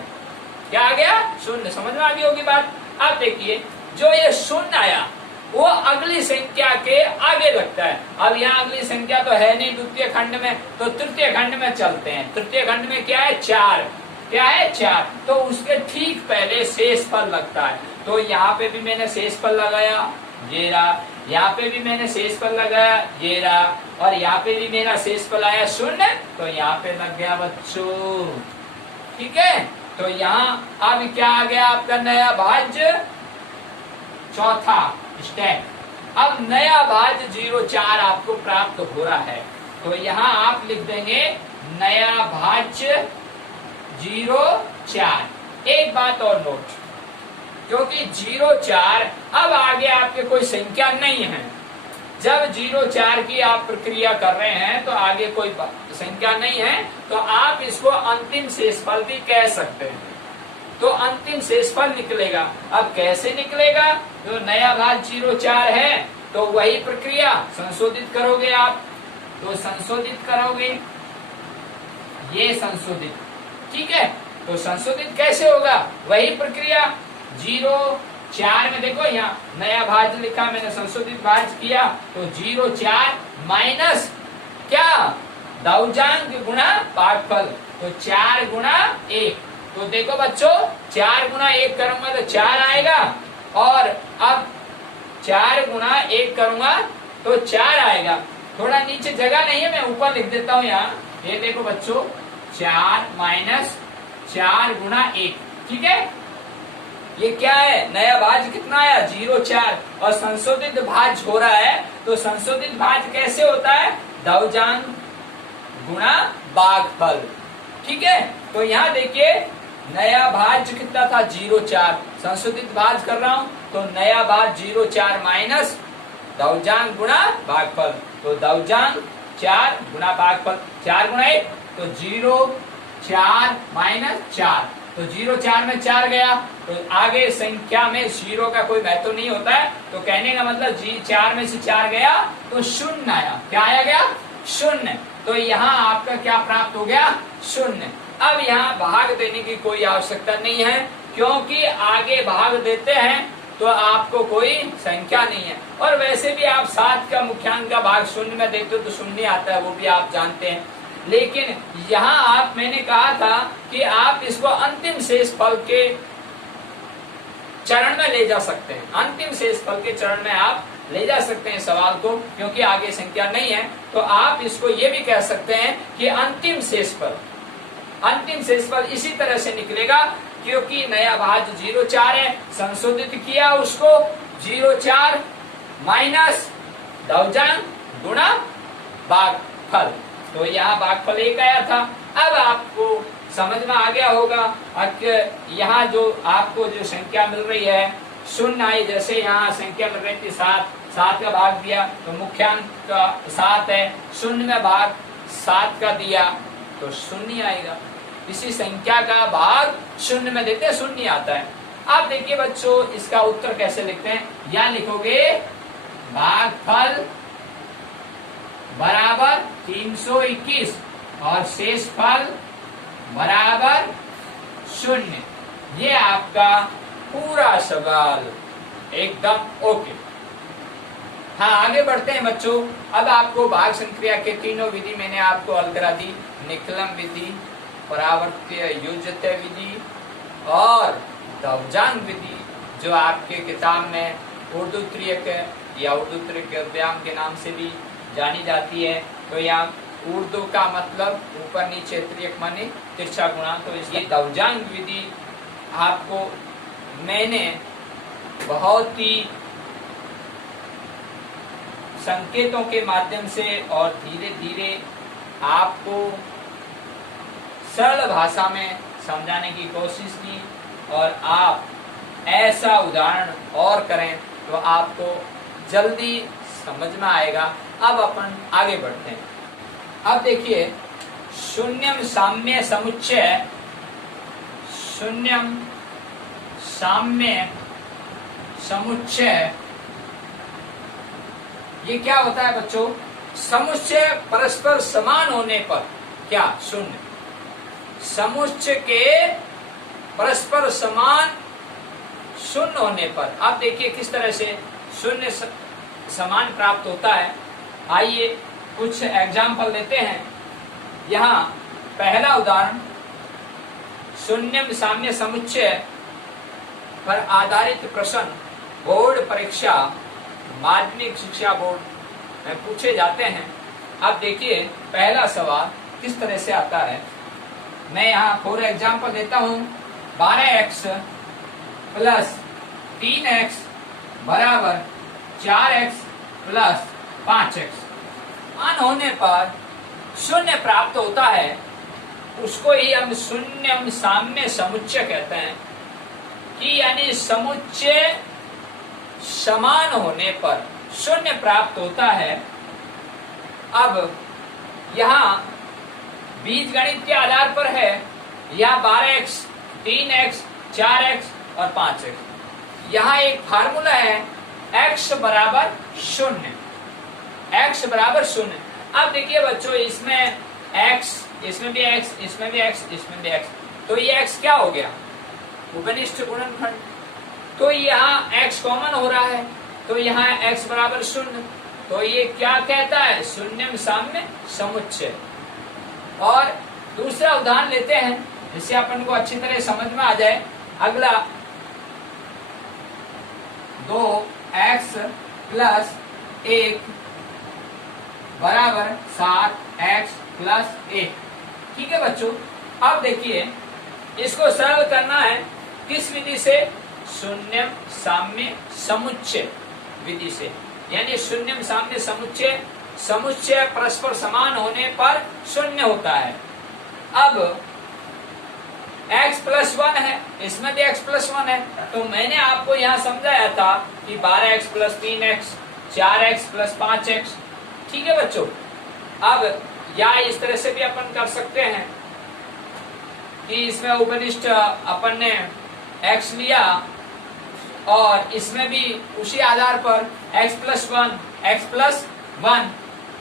क्या आ गया 0, समझ में आ गई होगी बात। अब देखिए जो ये 0 आया वो अगली संख्या के आगे लगता है, अब यहाँ अगली संख्या तो है नहीं द्वितीय खंड में, तो तृतीय खंड में चलते हैं। तृतीय खंड में क्या है 4, क्या है 4, तो उसके ठीक पहले शेषफल लगता है, तो यहाँ पे भी मैंने शेषफल लगाया, ये रहा, यहाँ पे भी मैंने शेषफल लगाया, ये रहा, और यहाँ पे भी मेरा शेषफल आया 0, तो यहाँ पे लग गया बच्चों, ठीक है। तो यहाँ अब क्या आ गया आपका नया भाज्य, चौथा स्टेप। अब नया भाज्य 0,4 आपको प्राप्त हो रहा है, तो यहाँ आप लिख देंगे नया भाज्य 0,4। एक बात और नोट, क्योंकि 0,4 अब आगे आपके कोई संख्या नहीं है, जब 0,4 की आप प्रक्रिया कर रहे हैं तो आगे कोई संख्या नहीं है, तो आप इसको अंतिम शेषफल भी कह सकते हैं, तो अंतिम शेषफल निकलेगा। अब कैसे निकलेगा, जो नया भाग 0,4 है तो वही प्रक्रिया संशोधित करोगे आप, तो संशोधित करोगे, ये संशोधित, ठीक है, तो संशोधित कैसे होगा, वही प्रक्रिया 0,4 में देखो यहाँ नया भाज्य लिखा मैंने, संशोधित भाज्य किया, तो 0,4 माइनस क्या दवजांग गुणा भागफल, तो 4 गुणा 1, तो देखो बच्चों 4 गुणा 1 करूंगा तो 4 आएगा, और अब 4 गुणा 1 करूंगा तो 4 आएगा। थोड़ा नीचे जगह नहीं है, मैं ऊपर लिख देता हूँ यहाँ, ये देखो बच्चों 4 माइनस 4 गुणा 1, ठीक है, ये क्या है नया भाज्य कितना आया 0,4, और संशोधित भाज्य हो रहा है, तो संशोधित भाज्य कैसे होता है, दवजांग गुणा भागफल, ठीक है। तो यहाँ देखिए नया भाज्य कितना था 0,4, संशोधित भाज्य कर रहा हूं, तो नया भाज्य 0,4 माइनस दवजांग गुणा भागफल, तो दवजांग 4 गुणा भागफल, 4 गुणा 1, तो 0,4 माइनस 4, तो 0,4 में 4 गया, तो आगे संख्या में 0 का कोई महत्व नहीं होता है, तो कहने का मतलब 4 में से 4 गया तो 0 आया, क्या आया गया 0, तो यहाँ आपका क्या प्राप्त हो गया 0। अब यहाँ भाग देने की कोई आवश्यकता नहीं है, क्योंकि आगे भाग देते हैं तो आपको कोई संख्या नहीं है, और वैसे भी आप 7 का मुख्यांक का भाग 0 में देते हो तो 0 आता है, वो भी आप जानते हैं। लेकिन यहाँ आप मैंने कहा था कि आप इसको अंतिम शेषफल के चरण में ले जा सकते हैं, अंतिम शेषफल के चरण में आप ले जा सकते हैं सवाल को, क्योंकि आगे संख्या नहीं है, तो आप इसको ये भी कह सकते हैं कि अंतिम शेषफल इसी तरह से निकलेगा, क्योंकि नया भाज्य 0,4 है, संशोधित किया उसको 0,4 माइनस दवजांग गुणा भागफल, तो यहाँ भागफल 1 आया था। अब आपको समझ में आ गया होगा, यहाँ जो आपको जो संख्या मिल रही है शून्य आई, जैसे यहाँ संख्या मिल रही थी 7, 7 का भाग दिया तो मुख्यांक का 7 है, शून्य में भाग 7 का दिया तो शून्य आएगा। इसी संख्या का भाग शून्य में देते हैं, शून्य आता है। अब देखिए बच्चों इसका उत्तर कैसे लिखते हैं, या लिखोगे भागफल बराबर 321 और शेषफल बराबर 0। ये आपका पूरा सवाल एकदम ओके। हाँ आगे बढ़ते हैं बच्चों। अब आपको भाग संक्रिया के तीनों विधि मैंने आपको हल करा दी, निकलम विधि, परावर्त्य युज्यते विधि और दवजांग विधि, जो आपके किताब में उर्दू त्रियक या उर्दू त्रियक व्यायाम के नाम से भी जानी जाती है। तो यहाँ उर्दू का मतलब ऊपर नीचे, त्रियक माने तिरछा गुणा, तो इसलिए दवजांग विधि आपको मैंने बहुत ही संकेतों के माध्यम से और धीरे धीरे आपको सरल भाषा में समझाने की कोशिश की, और आप ऐसा उदाहरण और करें तो आपको जल्दी समझ में आएगा। अब अपन आगे बढ़ते हैं। अब देखिए शून्यम साम्य समुच्चय, शून्यम साम्य समुच्चय ये क्या होता है बच्चों, समुच्चय परस्पर समान होने पर, क्या शून्य समुच्चय के परस्पर समान शून्य होने पर। अब देखिए किस तरह से शून्य समान प्राप्त होता है। आइए कुछ एग्जाम्पल लेते हैं। यहाँ पहला उदाहरण, शून्यम साम्य समुच्चय पर आधारित प्रश्न बोर्ड परीक्षा माध्यमिक शिक्षा बोर्ड में पूछे जाते हैं। अब देखिए पहला सवाल किस तरह से आता है। मैं यहाँ फॉर एग्जाम्पल देता हूँ, 12x प्लस 3x बराबर 4x प्लस 5x मान होने पर शून्य प्राप्त होता है, उसको ही हम शून्य साम्य समुच्चय कहते हैं। कि यानी समुच्चय समान होने पर शून्य प्राप्त होता है। अब यहाँ बीजगणित के आधार पर है, या 12x 3x 4x और 5x। यहाँ एक फार्मूला है x बराबर 0, x बराबर 0। अब देखिए बच्चों इसमें x, इसमें भी x, इसमें भी x, इसमें भी x, तो ये x क्या हो गया, उपनिष्ठ गुणनखंड। तो यहाँ x कॉमन हो रहा है, तो यहाँ x बराबर 0, तो ये क्या कहता है, शून्यम साम्य समुच्चय। और दूसरा उदाहरण लेते हैं जिससे अपन को अच्छी तरह समझ में आ जाए। अगला 2x प्लस 1 बराबर 7x प्लस 1। ठीक है बच्चों। अब देखिए इसको सरल करना है किस विधि से, शून्यम साम्य समुच्चय विधि से। यानी शून्यम साम्य समुच्चय, समुच्चय परस्पर समान होने पर शून्य होता है। अब x प्लस 1 है, इसमें भी x प्लस 1 है, तो मैंने आपको यहाँ समझाया था कि 12x plus 3x 4x plus 5x। ठीक है बच्चों। अब या इस तरह से भी अपन कर सकते हैं कि इसमें उपनिष्ठ अपन ने x लिया और इसमें भी उसी आधार पर x प्लस 1,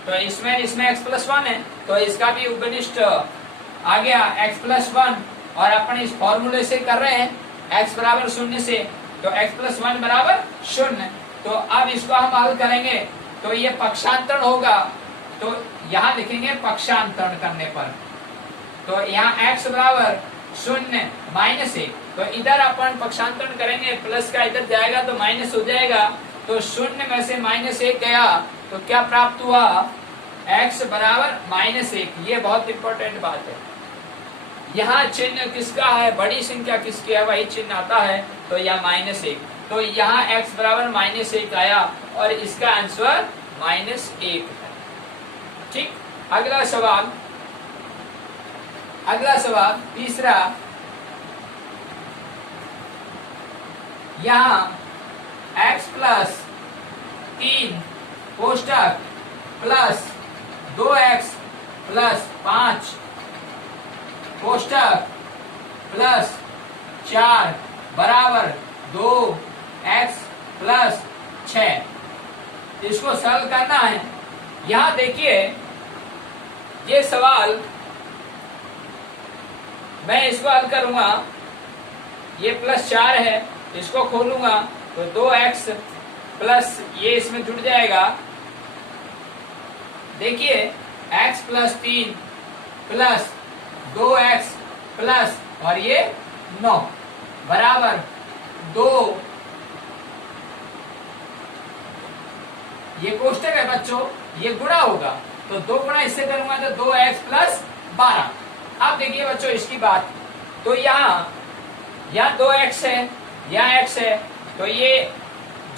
तो इसमें x प्लस 1 है, तो इसका भी उपनिष्ठ आ गया x प्लस 1, और अपन इस फॉर्मूले से कर रहे हैं x बराबर 0 से, तो x प्लस 1 बराबर 0। तो अब इसको हम हल करेंगे तो ये पक्षांतरण होगा, तो यहाँ लिखेंगे पक्षांतरण करने पर, तो यहाँ x बराबर 0 माइनस 1, तो इधर अपन पक्षांतरण करेंगे, प्लस का इधर जाएगा तो माइनस हो जाएगा, तो 0 में से -1 गया तो क्या प्राप्त हुआ, x बराबर -1। ये बहुत इंपॉर्टेंट बात है। यहाँ चिन्ह किसका है, बड़ी संख्या किसकी है, वही चिन्ह आता है, तो यह -1, तो यहाँ x बराबर -1 आया और इसका आंसर -1 है। ठीक। अगला सवाल तीसरा, यहाँ x प्लस 3 कोष्टक प्लस 2x प्लस 5 कोष्टक प्लस 4 बराबर 2x प्लस 6। इसको सरल करना है। यहां देखिए ये सवाल मैं इसको हल करूंगा, ये प्लस 4 है, इसको खोलूंगा तो 2x प्लस ये इसमें जुड़ जाएगा। देखिए x plus 3 plus 2x plus और ये 9 बराबर 2, ये कोष्टक है बच्चों, ये गुणा होगा तो 2 गुणा इससे करूंगा तो 2x प्लस 12। अब देखिए बच्चों इसकी बात, तो यहाँ 2x है, यहाँ x है, तो ये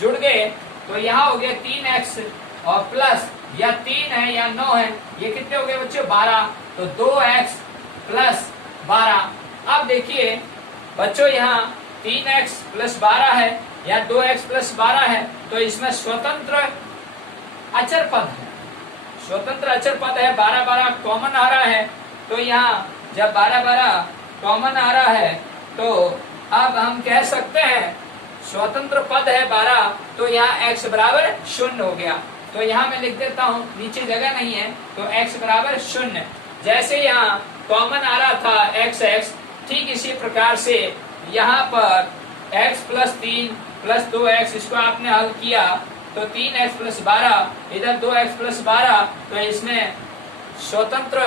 जुड़ गए तो यहाँ हो गया 3x और प्लस या 3 है या 9 है, ये कितने हो गए बच्चों 12, तो 2x प्लस 12। अब देखिए बच्चों यहाँ 3x प्लस 12 है या 2x प्लस 12 है, तो इसमें स्वतंत्र अचर पद है, स्वतंत्र अचर पद है, 12 कॉमन आ रहा है। तो यहाँ जब 12 कॉमन आ रहा है तो अब हम कह सकते हैं स्वतंत्र पद है 12, तो यहाँ x बराबर 0 हो गया। तो यहाँ मैं लिख देता हूँ, नीचे जगह नहीं है तो x बराबर 0। जैसे यहाँ कॉमन आ रहा था x, ठीक इसी प्रकार से यहाँ पर x प्लस 3 प्लस 2x इसको आपने हल किया तो 3x प्लस 12, इधर 2x प्लस 12, तो इसमें स्वतंत्र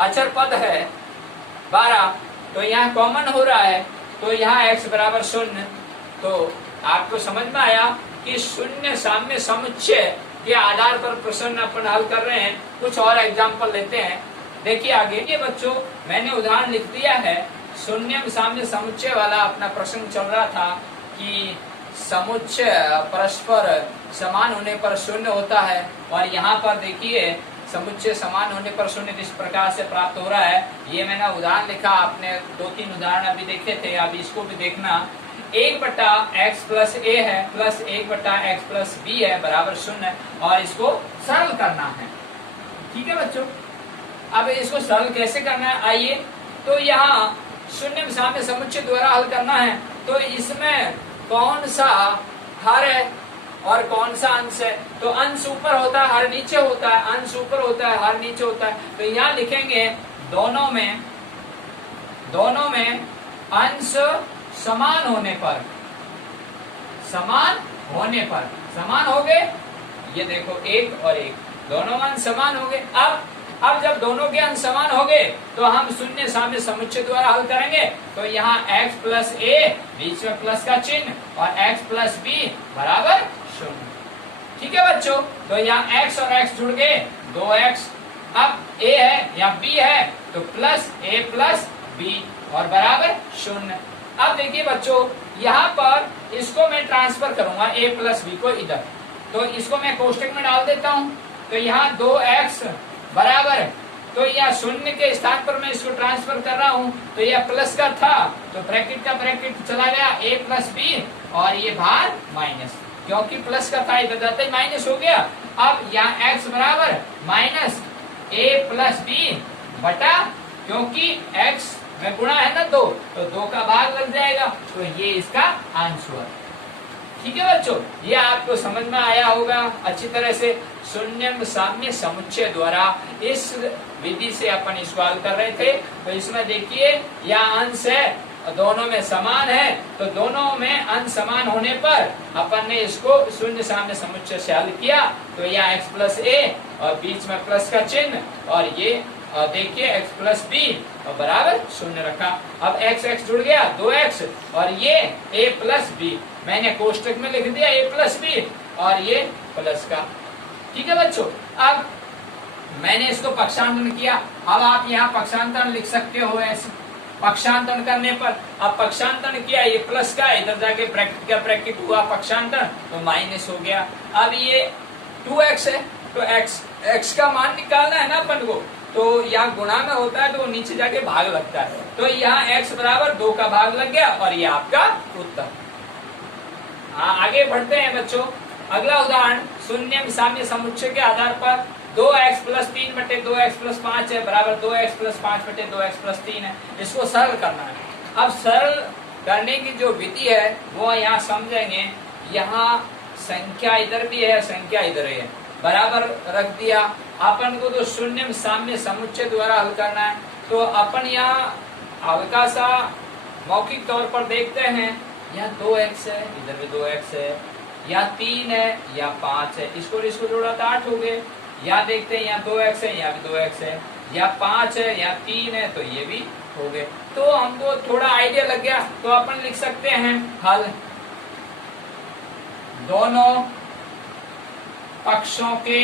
अचर पद है 12, तो यहाँ कॉमन हो रहा है तो यहाँ x बराबर 0। तो आपको समझ में आया कि शून्य साम्य समुच्चय के आधार पर प्रश्न अपन हल कर रहे हैं। कुछ और एग्जाम्पल लेते हैं, देखिए आगे। ये बच्चों मैंने उदाहरण लिख दिया है, शून्य साम्य समुच्चय वाला अपना प्रश्न चल रहा था कि समुच्चय परस्पर समान होने पर शून्य होता है, और यहाँ पर देखिए समुच्चय समान होने पर शून्य किस प्रकार से प्राप्त हो रहा है। ये मैंने उदाहरण लिखा, आपने 2-3 उदाहरण अभी देखे थे, अभी इसको भी देखना। 1/x प्लस a है प्लस 1/x प्लस b है बराबर 0, और इसको सरल करना है। ठीक है बच्चों, अब इसको सरल कैसे करना है, आइए। तो यहाँ शून्य साम्य समुच्चय द्वारा हल करना है, तो इसमें कौन सा हर है और कौन सा अंश है, तो अंश ऊपर होता है हर नीचे होता है, अंश ऊपर होता है हर नीचे होता है। तो यहाँ लिखेंगे दोनों में अंश समान होने पर, समान हो गए, ये देखो 1 और 1 दोनों अंश समान हो गए। अब जब दोनों के अंश समान हो गए तो हम शून्य साम्य समुच्चय द्वारा हल करेंगे। तो यहाँ x प्लस a, बीच में प्लस का चिन्ह, और x प्लस b बराबर 0। ठीक है बच्चों, तो यहाँ x और x जुड़ गए 2x, अब a है या b है तो प्लस a प्लस b और बराबर 0। अब देखिए बच्चों यहाँ पर इसको मैं ट्रांसफर करूंगा a प्लस b को इधर, तो इसको मैं कोष्टक में डाल देता हूँ। तो यहाँ 2x बराबर, तो यह शून्य के स्थान पर मैं इसको ट्रांसफर कर रहा हूँ, तो यह प्लस का था तो ब्रैकेट का ब्रैकेट चला गया a प्लस b, और ये बाहर माइनस, क्योंकि प्लस का था इधर जाते ही माइनस हो गया। अब यहाँ x बराबर माइनस a प्लस b बटा, क्योंकि x में गुणा है ना 2, तो 2 का भाग लग जाएगा, तो ये इसका अंश हुआ। ठीक है बच्चों, ये आपको समझ में आया होगा अच्छी तरह से। शून्य साम्य समुच्चय द्वारा इस विधि से अपन इसको हल कर रहे थे। तो इसमें देखिए यह अंश है, दोनों में समान है, तो दोनों में अंश समान होने पर अपन ने इसको शून्य साम्य समुच्चय से हल किया। तो यह x प्लस a और बीच में प्लस का चिन्ह, और ये देखिए x प्लस b और बराबर 0 रखा। अब x जुड़ गया 2x, और ये a प्लस b मैंने कोष्टक में लिख दिया a प्लस b, और ये प्लस का। ठीक है बच्चों, अब मैंने इसको पक्षांतरण किया। अब आप यहाँ पक्षांतरण लिख सकते हो ऐसे, पक्षांतरण करने पर अब पक्षांतरण किया, ये प्लस का इधर जाके ब्रैकेट का ब्रैकेट हुआ पक्षांतरण, तो माइनस हो गया। अब ये 2x है, तो x का मान निकालना है ना अपन को, तो यहाँ गुणा में होता है तो नीचे जाके भाग लगता है, तो यहाँ x बराबर 2 का भाग लग गया, और ये आपका उत्तर। हाँ, आगे बढ़ते हैं बच्चों। अगला उदाहरण, शून्य साम्य समुच्चय के आधार पर 2x प्लस 3 बटे 2x प्लस 5 है बराबर 2x प्लस 5 बटे 2x प्लस 3 है। इसको सरल करना है। अब सरल करने की जो विधि है वो यहाँ समझेंगे। यहाँ संख्या इधर भी है, संख्या इधर है, बराबर रख दिया। अपन को तो शून्य साम्य समुच्चय द्वारा हल करना है, तो अपन यहाँ हल्का सा मौखिक तौर पर देखते हैं। यहाँ 2x है, इधर भी 2x है, या 3 है या 5 है, इसको जोड़ा तो 8 हो गए। या देखते हैं यहाँ 2x है, यहाँ भी 2x है, या 5 है या 3 है, तो ये भी हो गए। तो हमको थोड़ा आइडिया लग गया, तो अपन लिख सकते हैं हल। दोनों पक्षों के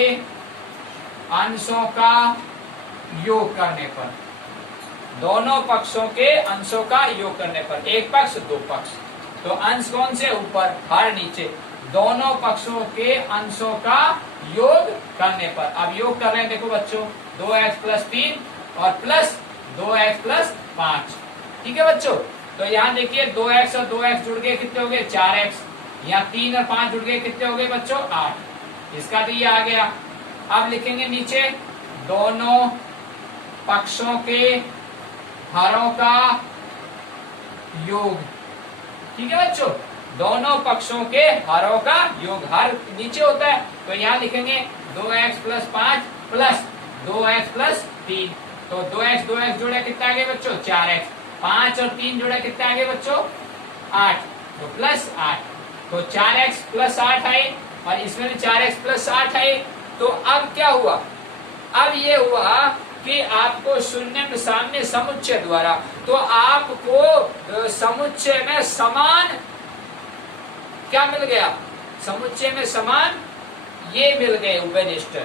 अंशों का योग करने पर, दोनों पक्षों के अंशों का योग करने पर, एक पक्ष दो पक्ष, तो अंश कौन से ऊपर, हर नीचे, दोनों पक्षों के अंशों का योग करने पर। अब योग कर रहे हैं, देखो बच्चों, 2x प्लस 3 और प्लस 2x प्लस 5। ठीक है बच्चों, तो यहाँ देखिए 2x और 2x जुड़ गए, कितने हो गए 4x, यहाँ 3 और 5 जुड़ गए, कितने हो गए बच्चों 8। इसका तो ये आ गया। अब लिखेंगे नीचे, दोनों पक्षों के हरों का योग। ठीक है बच्चों, दोनों पक्षों के हरों का योग, हर नीचे होता है, तो यहाँ लिखेंगे 2x plus 5 plus 2x plus 3। तो 2x जोड़े कितना आ गया बच्चों 4x, 5 और 3 जोड़े कितना आ गया बच्चों 8, तो प्लस 8, तो 4x प्लस 8 आए और इसमें भी 4x प्लस 8 आए। तो अब क्या हुआ, अब ये हुआ कि आपको शून्य साम्य समुच्चय द्वारा, तो आपको समुच्चय में समान क्या मिल गया, समुच्चय में समान ये मिल गए उभयनिष्ठ,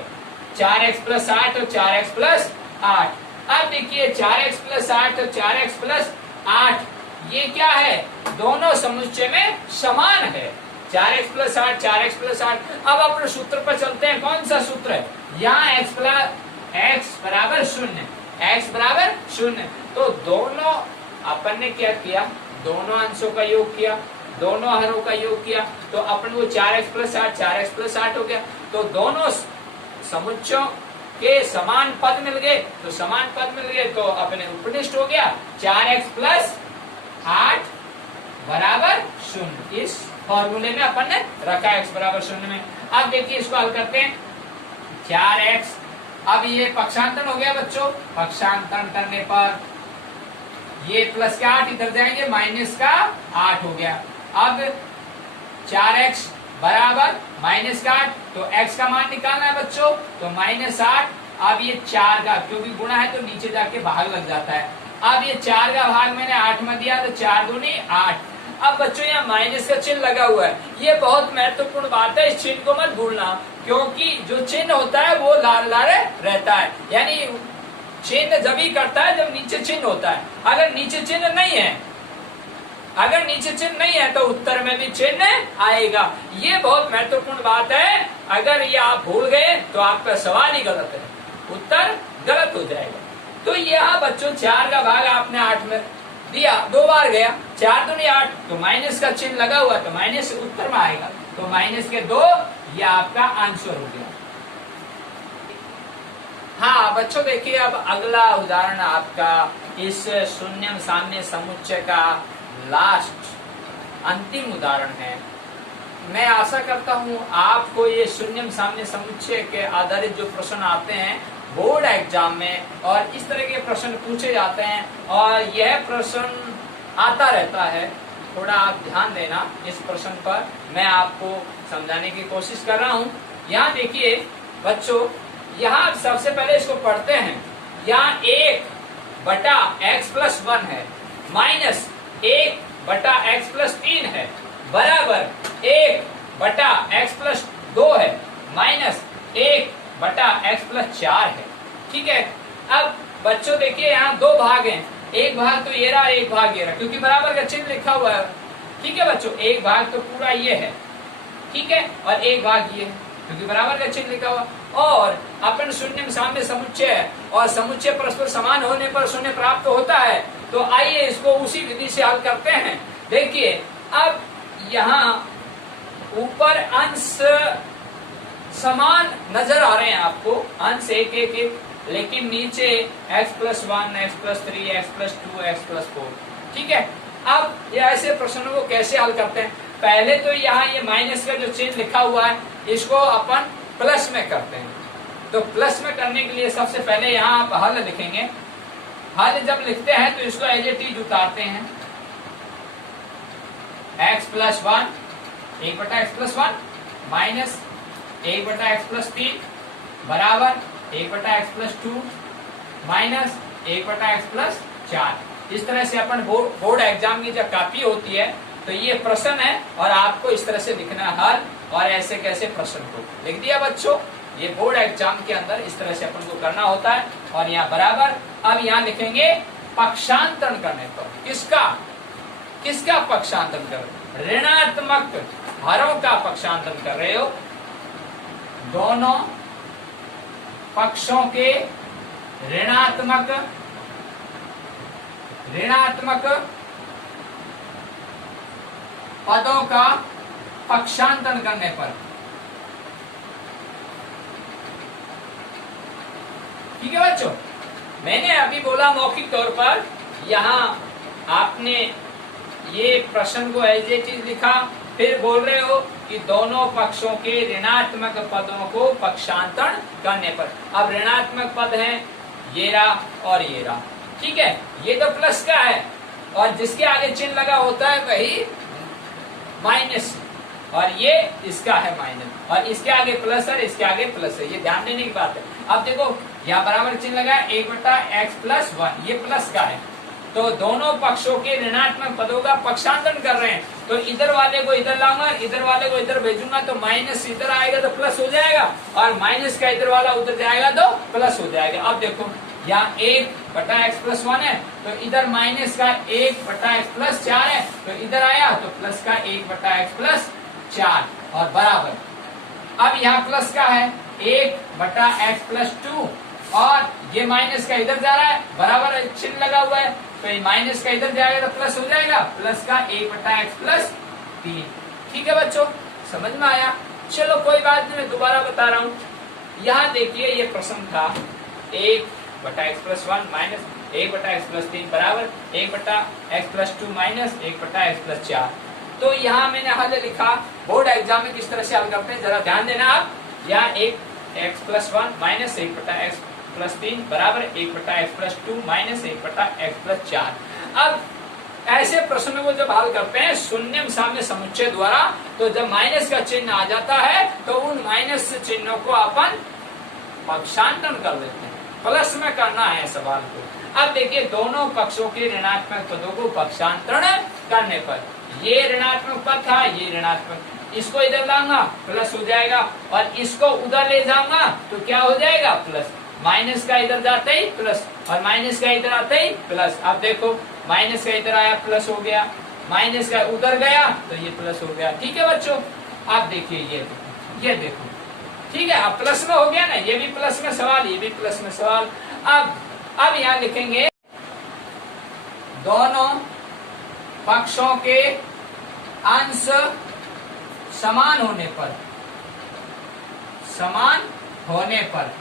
4x प्लस 8 और 4x प्लस 8। अब देखिए 4x प्लस 8 और 4x प्लस 8 ये क्या है, दोनों समुच्चय में समान है, 4x प्लस 8 4x प्लस 8। अब अपने सूत्र पर चलते हैं, कौन सा सूत्र है, यहाँ x बराबर 0, x बराबर 0। तो दोनों अपन ने क्या किया, दोनों अंशों का योग किया, दोनों हरों का योग किया, तो अपन को 4x प्लस 8 4x प्लस 8 हो गया। तो दोनों समुच्चयों के समान पद मिल गए, तो समान पद मिल गए तो अपने उपनिष्ठ हो गया 4x प्लस 8 बराबर 0। इस फॉर्मूले में अपन ने रखा x बराबर 0 में। अब देखिए इसको हल करते हैं, 4x, अब ये पक्षांतरण हो गया बच्चों, पक्षांतरण करने पर ये प्लस के 8 इधर जाएंगे, माइनस का 8 हो गया। अब 4x बराबर माइनस का 8, तो x का मान निकालना है बच्चों, तो माइनस 8। अब ये 4 का, क्योंकि गुणा है तो नीचे जाके भाग लग जाता है। अब ये 4 का भाग मैंने 8 में दिया, तो 4 दूनी 8। अब बच्चों यहाँ माइनस का चिन्ह लगा हुआ है, ये बहुत महत्वपूर्ण बात है, इस चिन्ह को मत भूलना, क्योंकि जो चिन्ह होता है वो लाल लाल रहता है, यानी चिन्ह जब ही करता है जब नीचे चिन्ह होता है। अगर नीचे चिन्ह नहीं है, अगर नीचे चिन्ह नहीं है तो उत्तर में भी चिन्ह आएगा। ये बहुत महत्वपूर्ण बात है, अगर ये आप भूल गए तो आपका सवाल ही गलत है, उत्तर गलत हो जाएगा। तो यह बच्चों 4 का भाग आपने 8 में दिया, 2 बार गया, 4 दूनी 8, तो माइनस का चिन्ह लगा हुआ, तो माइनस उत्तर में आएगा, तो माइनस के 2, ये आपका आंसर हो गया। हाँ बच्चों देखिए, अब अगला उदाहरण आपका इस शून्य साम्य समुच्चय का लास्ट अंतिम उदाहरण है। मैं आशा करता हूँ आपको ये शून्य साम्य समुच्चय के आधारित जो प्रश्न आते हैं बोर्ड एग्जाम में, और इस तरह के प्रश्न पूछे जाते हैं, और यह प्रश्न आता रहता है, थोड़ा आप ध्यान देना इस प्रश्न पर, मैं आपको समझाने की कोशिश कर रहा हूँ। यहाँ देखिए बच्चों, यहाँ सबसे पहले इसको पढ़ते हैं, यहाँ 1 बटा x प्लस 1 है, माइनस 1 बटा x प्लस 3 है, बराबर 1 बटा x प्लस 2 है, माइनस 1 बटा x प्लस 4 है। ठीक है, अब बच्चों देखिए यहाँ 2 भाग हैं, एक भाग तो ये रहा, एक भाग ये रहा, क्योंकि बराबर का चिन्ह लिखा हुआ है। ठीक है बच्चों, एक भाग तो पूरा ये है, ठीक है, और एक भाग ये है, क्योंकि बराबर का चिन्ह लिखा हुआ। और अपन शून्य साम्य समुच्चय है, और समुच्चय परस्पर समान होने पर शून्य प्राप्त होता है। तो आइए इसको उसी विधि से हल करते हैं। देखिए अब यहाँ ऊपर अंश समान नजर आ रहे हैं आपको, अंश एक एक एक, लेकिन नीचे x+1, x+3, x+2, x+4। ठीक है। अब ये ऐसे प्रश्नों को कैसे हल करते हैं? पहले तो यहाँ ये माइनस का जो चिन्ह लिखा हुआ है इसको अपन प्लस में करते हैं। तो प्लस में करने के लिए सबसे पहले यहाँ आप हल लिखेंगे। हल जब लिखते हैं तो इसको एज इट इज उतारते हैं। x+1 1/x+1 माइनस 1/x+3 बराबर 1/x+2 माइनस 1/x+4। इस तरह से अपन बोर्ड एग्जाम की जब कॉपी होती है तो ये प्रश्न है और आपको इस तरह से लिखना है हल, और ऐसे कैसे प्रश्न को लिख दिया बच्चों। ये बोर्ड एग्जाम के अंदर इस तरह से अपन को करना होता है। और यहाँ बराबर, अब यहाँ लिखेंगे पक्षांतरण करने पर। किसका पक्षांतरण कर रहे हो? ऋणात्मक हरों का पक्षांतरण कर रहे हो। दोनों पक्षों के ऋणात्मक पदों का पक्षांतरण करने पर। ठीक है बच्चों, मैंने अभी बोला मौखिक तौर पर, यहाँ आपने ये प्रश्न को एज इट इज लिखा, फिर बोल रहे हो कि दोनों पक्षों के ऋणात्मक पदों को पक्षांतरण करने पर। अब ऋणात्मक पद हैं ये रहा और ये रहा। ठीक है, ये तो प्लस का है और जिसके आगे चिन्ह लगा होता है वही माइनस, और ये इसका है माइनस, और इसके आगे प्लस है, इसके आगे प्लस है। ये ध्यान देने की बात है। अब देखो यहाँ बराबर चिन्ह लगा है 1/x+1, ये प्लस का है। तो दोनों पक्षों के ऋणात्मक पदों का पक्षांतरण कर रहे हैं, तो इधर वाले को इधर लाऊंगा, इधर वाले को इधर भेजूंगा, तो माइनस इधर आएगा तो प्लस हो जाएगा, और माइनस का इधर वाला उधर जाएगा तो प्लस हो जाएगा। अब देखो यहाँ 1/x+1 है, तो इधर माइनस का 1/x+4 है, तो इधर आया तो प्लस का 1/x+4 और बराबर। अब यहाँ प्लस का है 1/x+2 और ये माइनस का इधर जा रहा है, बराबर चिन्ह लगा हुआ है, तो ये माइनस का इधर जाएगा तो प्लस हो जाएगा, प्लस का 1/x+3। ठीक है बच्चों, समझ में आया? चलो कोई बात नहीं, मैं दोबारा बता रहा हूँ। यहाँ देखिए ये प्रश्न था 1/x+1 माइनस 1/x+3 बराबर 1/x+2 माइनस 1/x+4। तो यहाँ मैंने हल लिखा। बोर्ड एग्जाम में किस तरह से हल करते हैं जरा ध्यान देना आप। यहाँ 1x+1 माइनस 1/x+3 बराबर 1/x+2 माइनस 1/x+4। अब ऐसे प्रश्नों को जब हल करते हैं शून्यम साम्य समुच्चय द्वारा, तो जब माइनस का चिन्ह आ जाता है तो उन माइनस चिन्हों को अपन पक्षांतरण कर देते हैं। प्लस में करना है सवाल को। अब देखिए दोनों पक्षों के ऋणात्मक पदों को पक्षांतरण करने पर, ये ऋणात्मक पद था, ये ऋणात्मक, इसको इधर लाऊंगा प्लस हो जाएगा, और इसको उधर ले जाऊंगा तो क्या हो जाएगा प्लस। माइनस का इधर जाते ही प्लस और माइनस का इधर आते ही प्लस। अब देखो माइनस का इधर आया प्लस हो गया, माइनस का उधर गया तो ये प्लस हो गया। ठीक है बच्चों, अब देखिए ये देखो, ठीक है, अब प्लस में हो गया ना, ये भी प्लस में सवाल, ये भी प्लस में सवाल। अब यहाँ लिखेंगे दोनों पक्षों के अंश समान होने पर।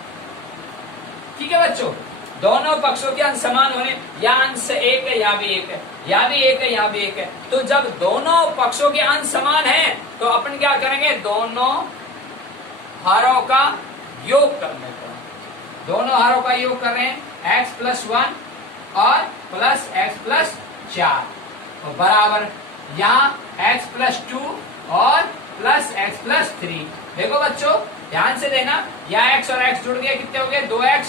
ठीक है बच्चों, दोनों पक्षों के अंश समान होने, यहाँ अंश एक है, यहाँ भी एक है, यहाँ भी एक है, यहाँ भी एक है। तो जब दोनों पक्षों के अंश समान हैं तो अपन क्या करेंगे, दोनों हारों का योग करने पर। दोनों हारों का योग कर रहे हैं x+1 और प्लस x+4 और बराबर यहाँ x+2 और प्लस x+3। देखो बच्चों ध्यान से देना, यहाँ x और x जुड़ गया, कितने हो गए 2x,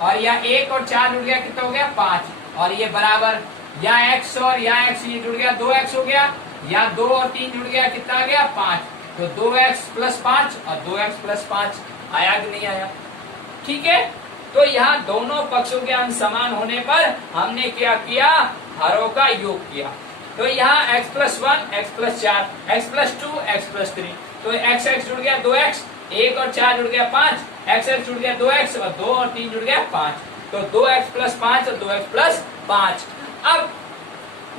और यहाँ 1 और 4 जुड़ गया, कितना हो गया 5, और ये बराबर यहाँ x और यहाँ x ये जुड़ गया 2x हो गया, यहाँ 2 और 3 जुड़ गया, कितना आ गया 5, तो 2x+5 और 2x+5 आया कि नहीं आया। ठीक है, तो यहाँ दोनों पक्षों के अंश समान होने पर हमने क्या किया, हरों का योग किया। तो यहाँ x+1 x+4 x+2 x+3, तो x जुड़ गया 2x, 1 और 4 जुड़ गया 5, x जुड़ गया 2x और 2 और 3 जुड़ गया 5, तो 2x+5 और 2x+5। अब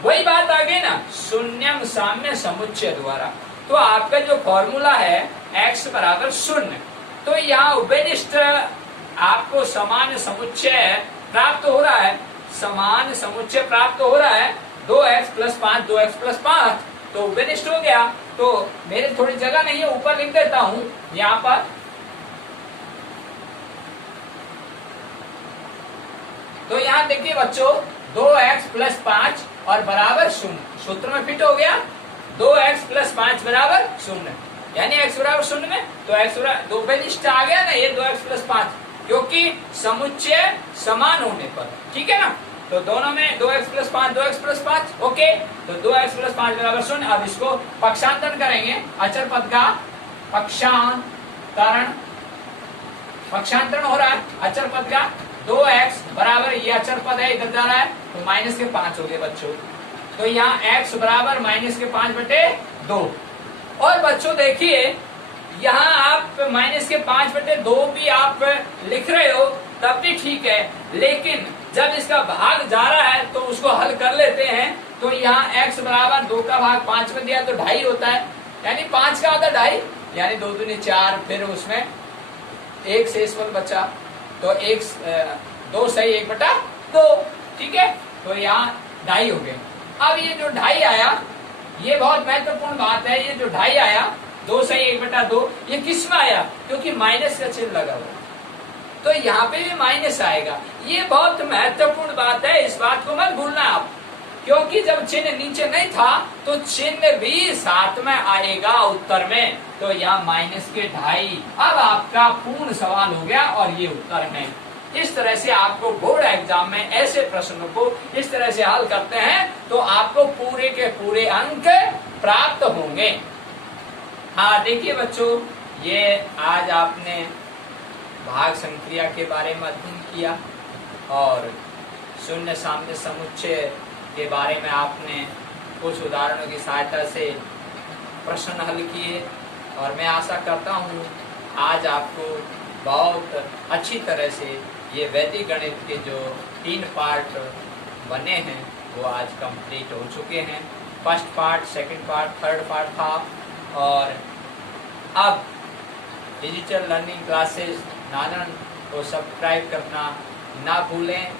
वही बात आ गई ना शून्यम साम्य समुच्चय द्वारा। तो आपका जो फॉर्मूला है x बराबर 0, तो यहाँ उभयनिष्ठ आपको समान समुच्चय प्राप्त हो रहा है, समान समुच्चय प्राप्त हो रहा है 2x प्लस 5, 2x प्लस 5, तो उभयनिष्ठ हो गया। तो मेरे थोड़ी जगह नहीं है, ऊपर लिख देता हूं यहाँ पर, तो यहाँ देखिए बच्चों 2x प्लस 5 और बराबर 0, सूत्र में फिट हो गया। 2x प्लस 5 बराबर 0, यानी x बराबर 0 में, तो x बराबर दो उभयनिष्ठ आ गया ना ये 2x प्लस 5, क्योंकि समुच्चय समान होने पर, ठीक है ना। तो दोनों में 2x plus 5, 2x plus 5, okay. तो 2x प्लस 5 बराबर 0। अब इसको पक्षांतरण करेंगे, अचर पद का पक्षांतरण, पक्षांतरण हो रहा है अचर पद का। 2x बराबर, ये अचर पद है इधर जा रहा है, तो माइनस के 5 हो गए बच्चों। तो यहाँ x बराबर माइनस के 5/2। और बच्चों देखिए यहाँ आप माइनस के 5/2 भी आप लिख रहे हो तब भी ठीक है, लेकिन जब इसका भाग जा रहा है तो उसको हल कर लेते हैं। तो यहाँ x बराबर 2 का भाग 5 में दिया तो 2.5 होता है, यानी 5 का आधा 2.5, यानी 2 दूनी 4, फिर उसमें 1 शेषफल बचा, तो 2 सही 1/2, ठीक है। तो यहाँ 2.5 हो गए। अब ये जो 2.5 आया, ये बहुत महत्वपूर्ण बात है, ये जो 2.5 आया 2 सही 1/2, ये किस में आया, क्योंकि माइनस का चिन्ह लगा हुआ, तो यहाँ पे भी माइनस आएगा। ये बहुत महत्वपूर्ण बात है, इस बात को मत भूलना आप, क्योंकि जब चिन्ह नीचे नहीं था तो चिन्ह भी साथ में आएगा उत्तर में। तो यहाँ माइनस के 2.5, अब आपका पूर्ण सवाल हो गया और ये उत्तर है। इस तरह से आपको बोर्ड एग्जाम में ऐसे प्रश्नों को इस तरह से हल करते हैं तो आपको पूरे के पूरे अंक प्राप्त होंगे। हाँ देखिए बच्चों, ये आज आपने भाग संक्रिया के बारे में अध्ययन किया और शून्य साम्य समुच्चय के बारे में आपने कुछ उदाहरणों की सहायता से प्रश्न हल किए, और मैं आशा करता हूँ आज आपको बहुत अच्छी तरह से ये वैदिक गणित के जो 3 पार्ट बने हैं वो आज कंप्लीट हो चुके हैं। First part, second part, third part था, और अब डिजिटल लर्निंग क्लासेस नानन को सब्सक्राइब करना ना भूलें।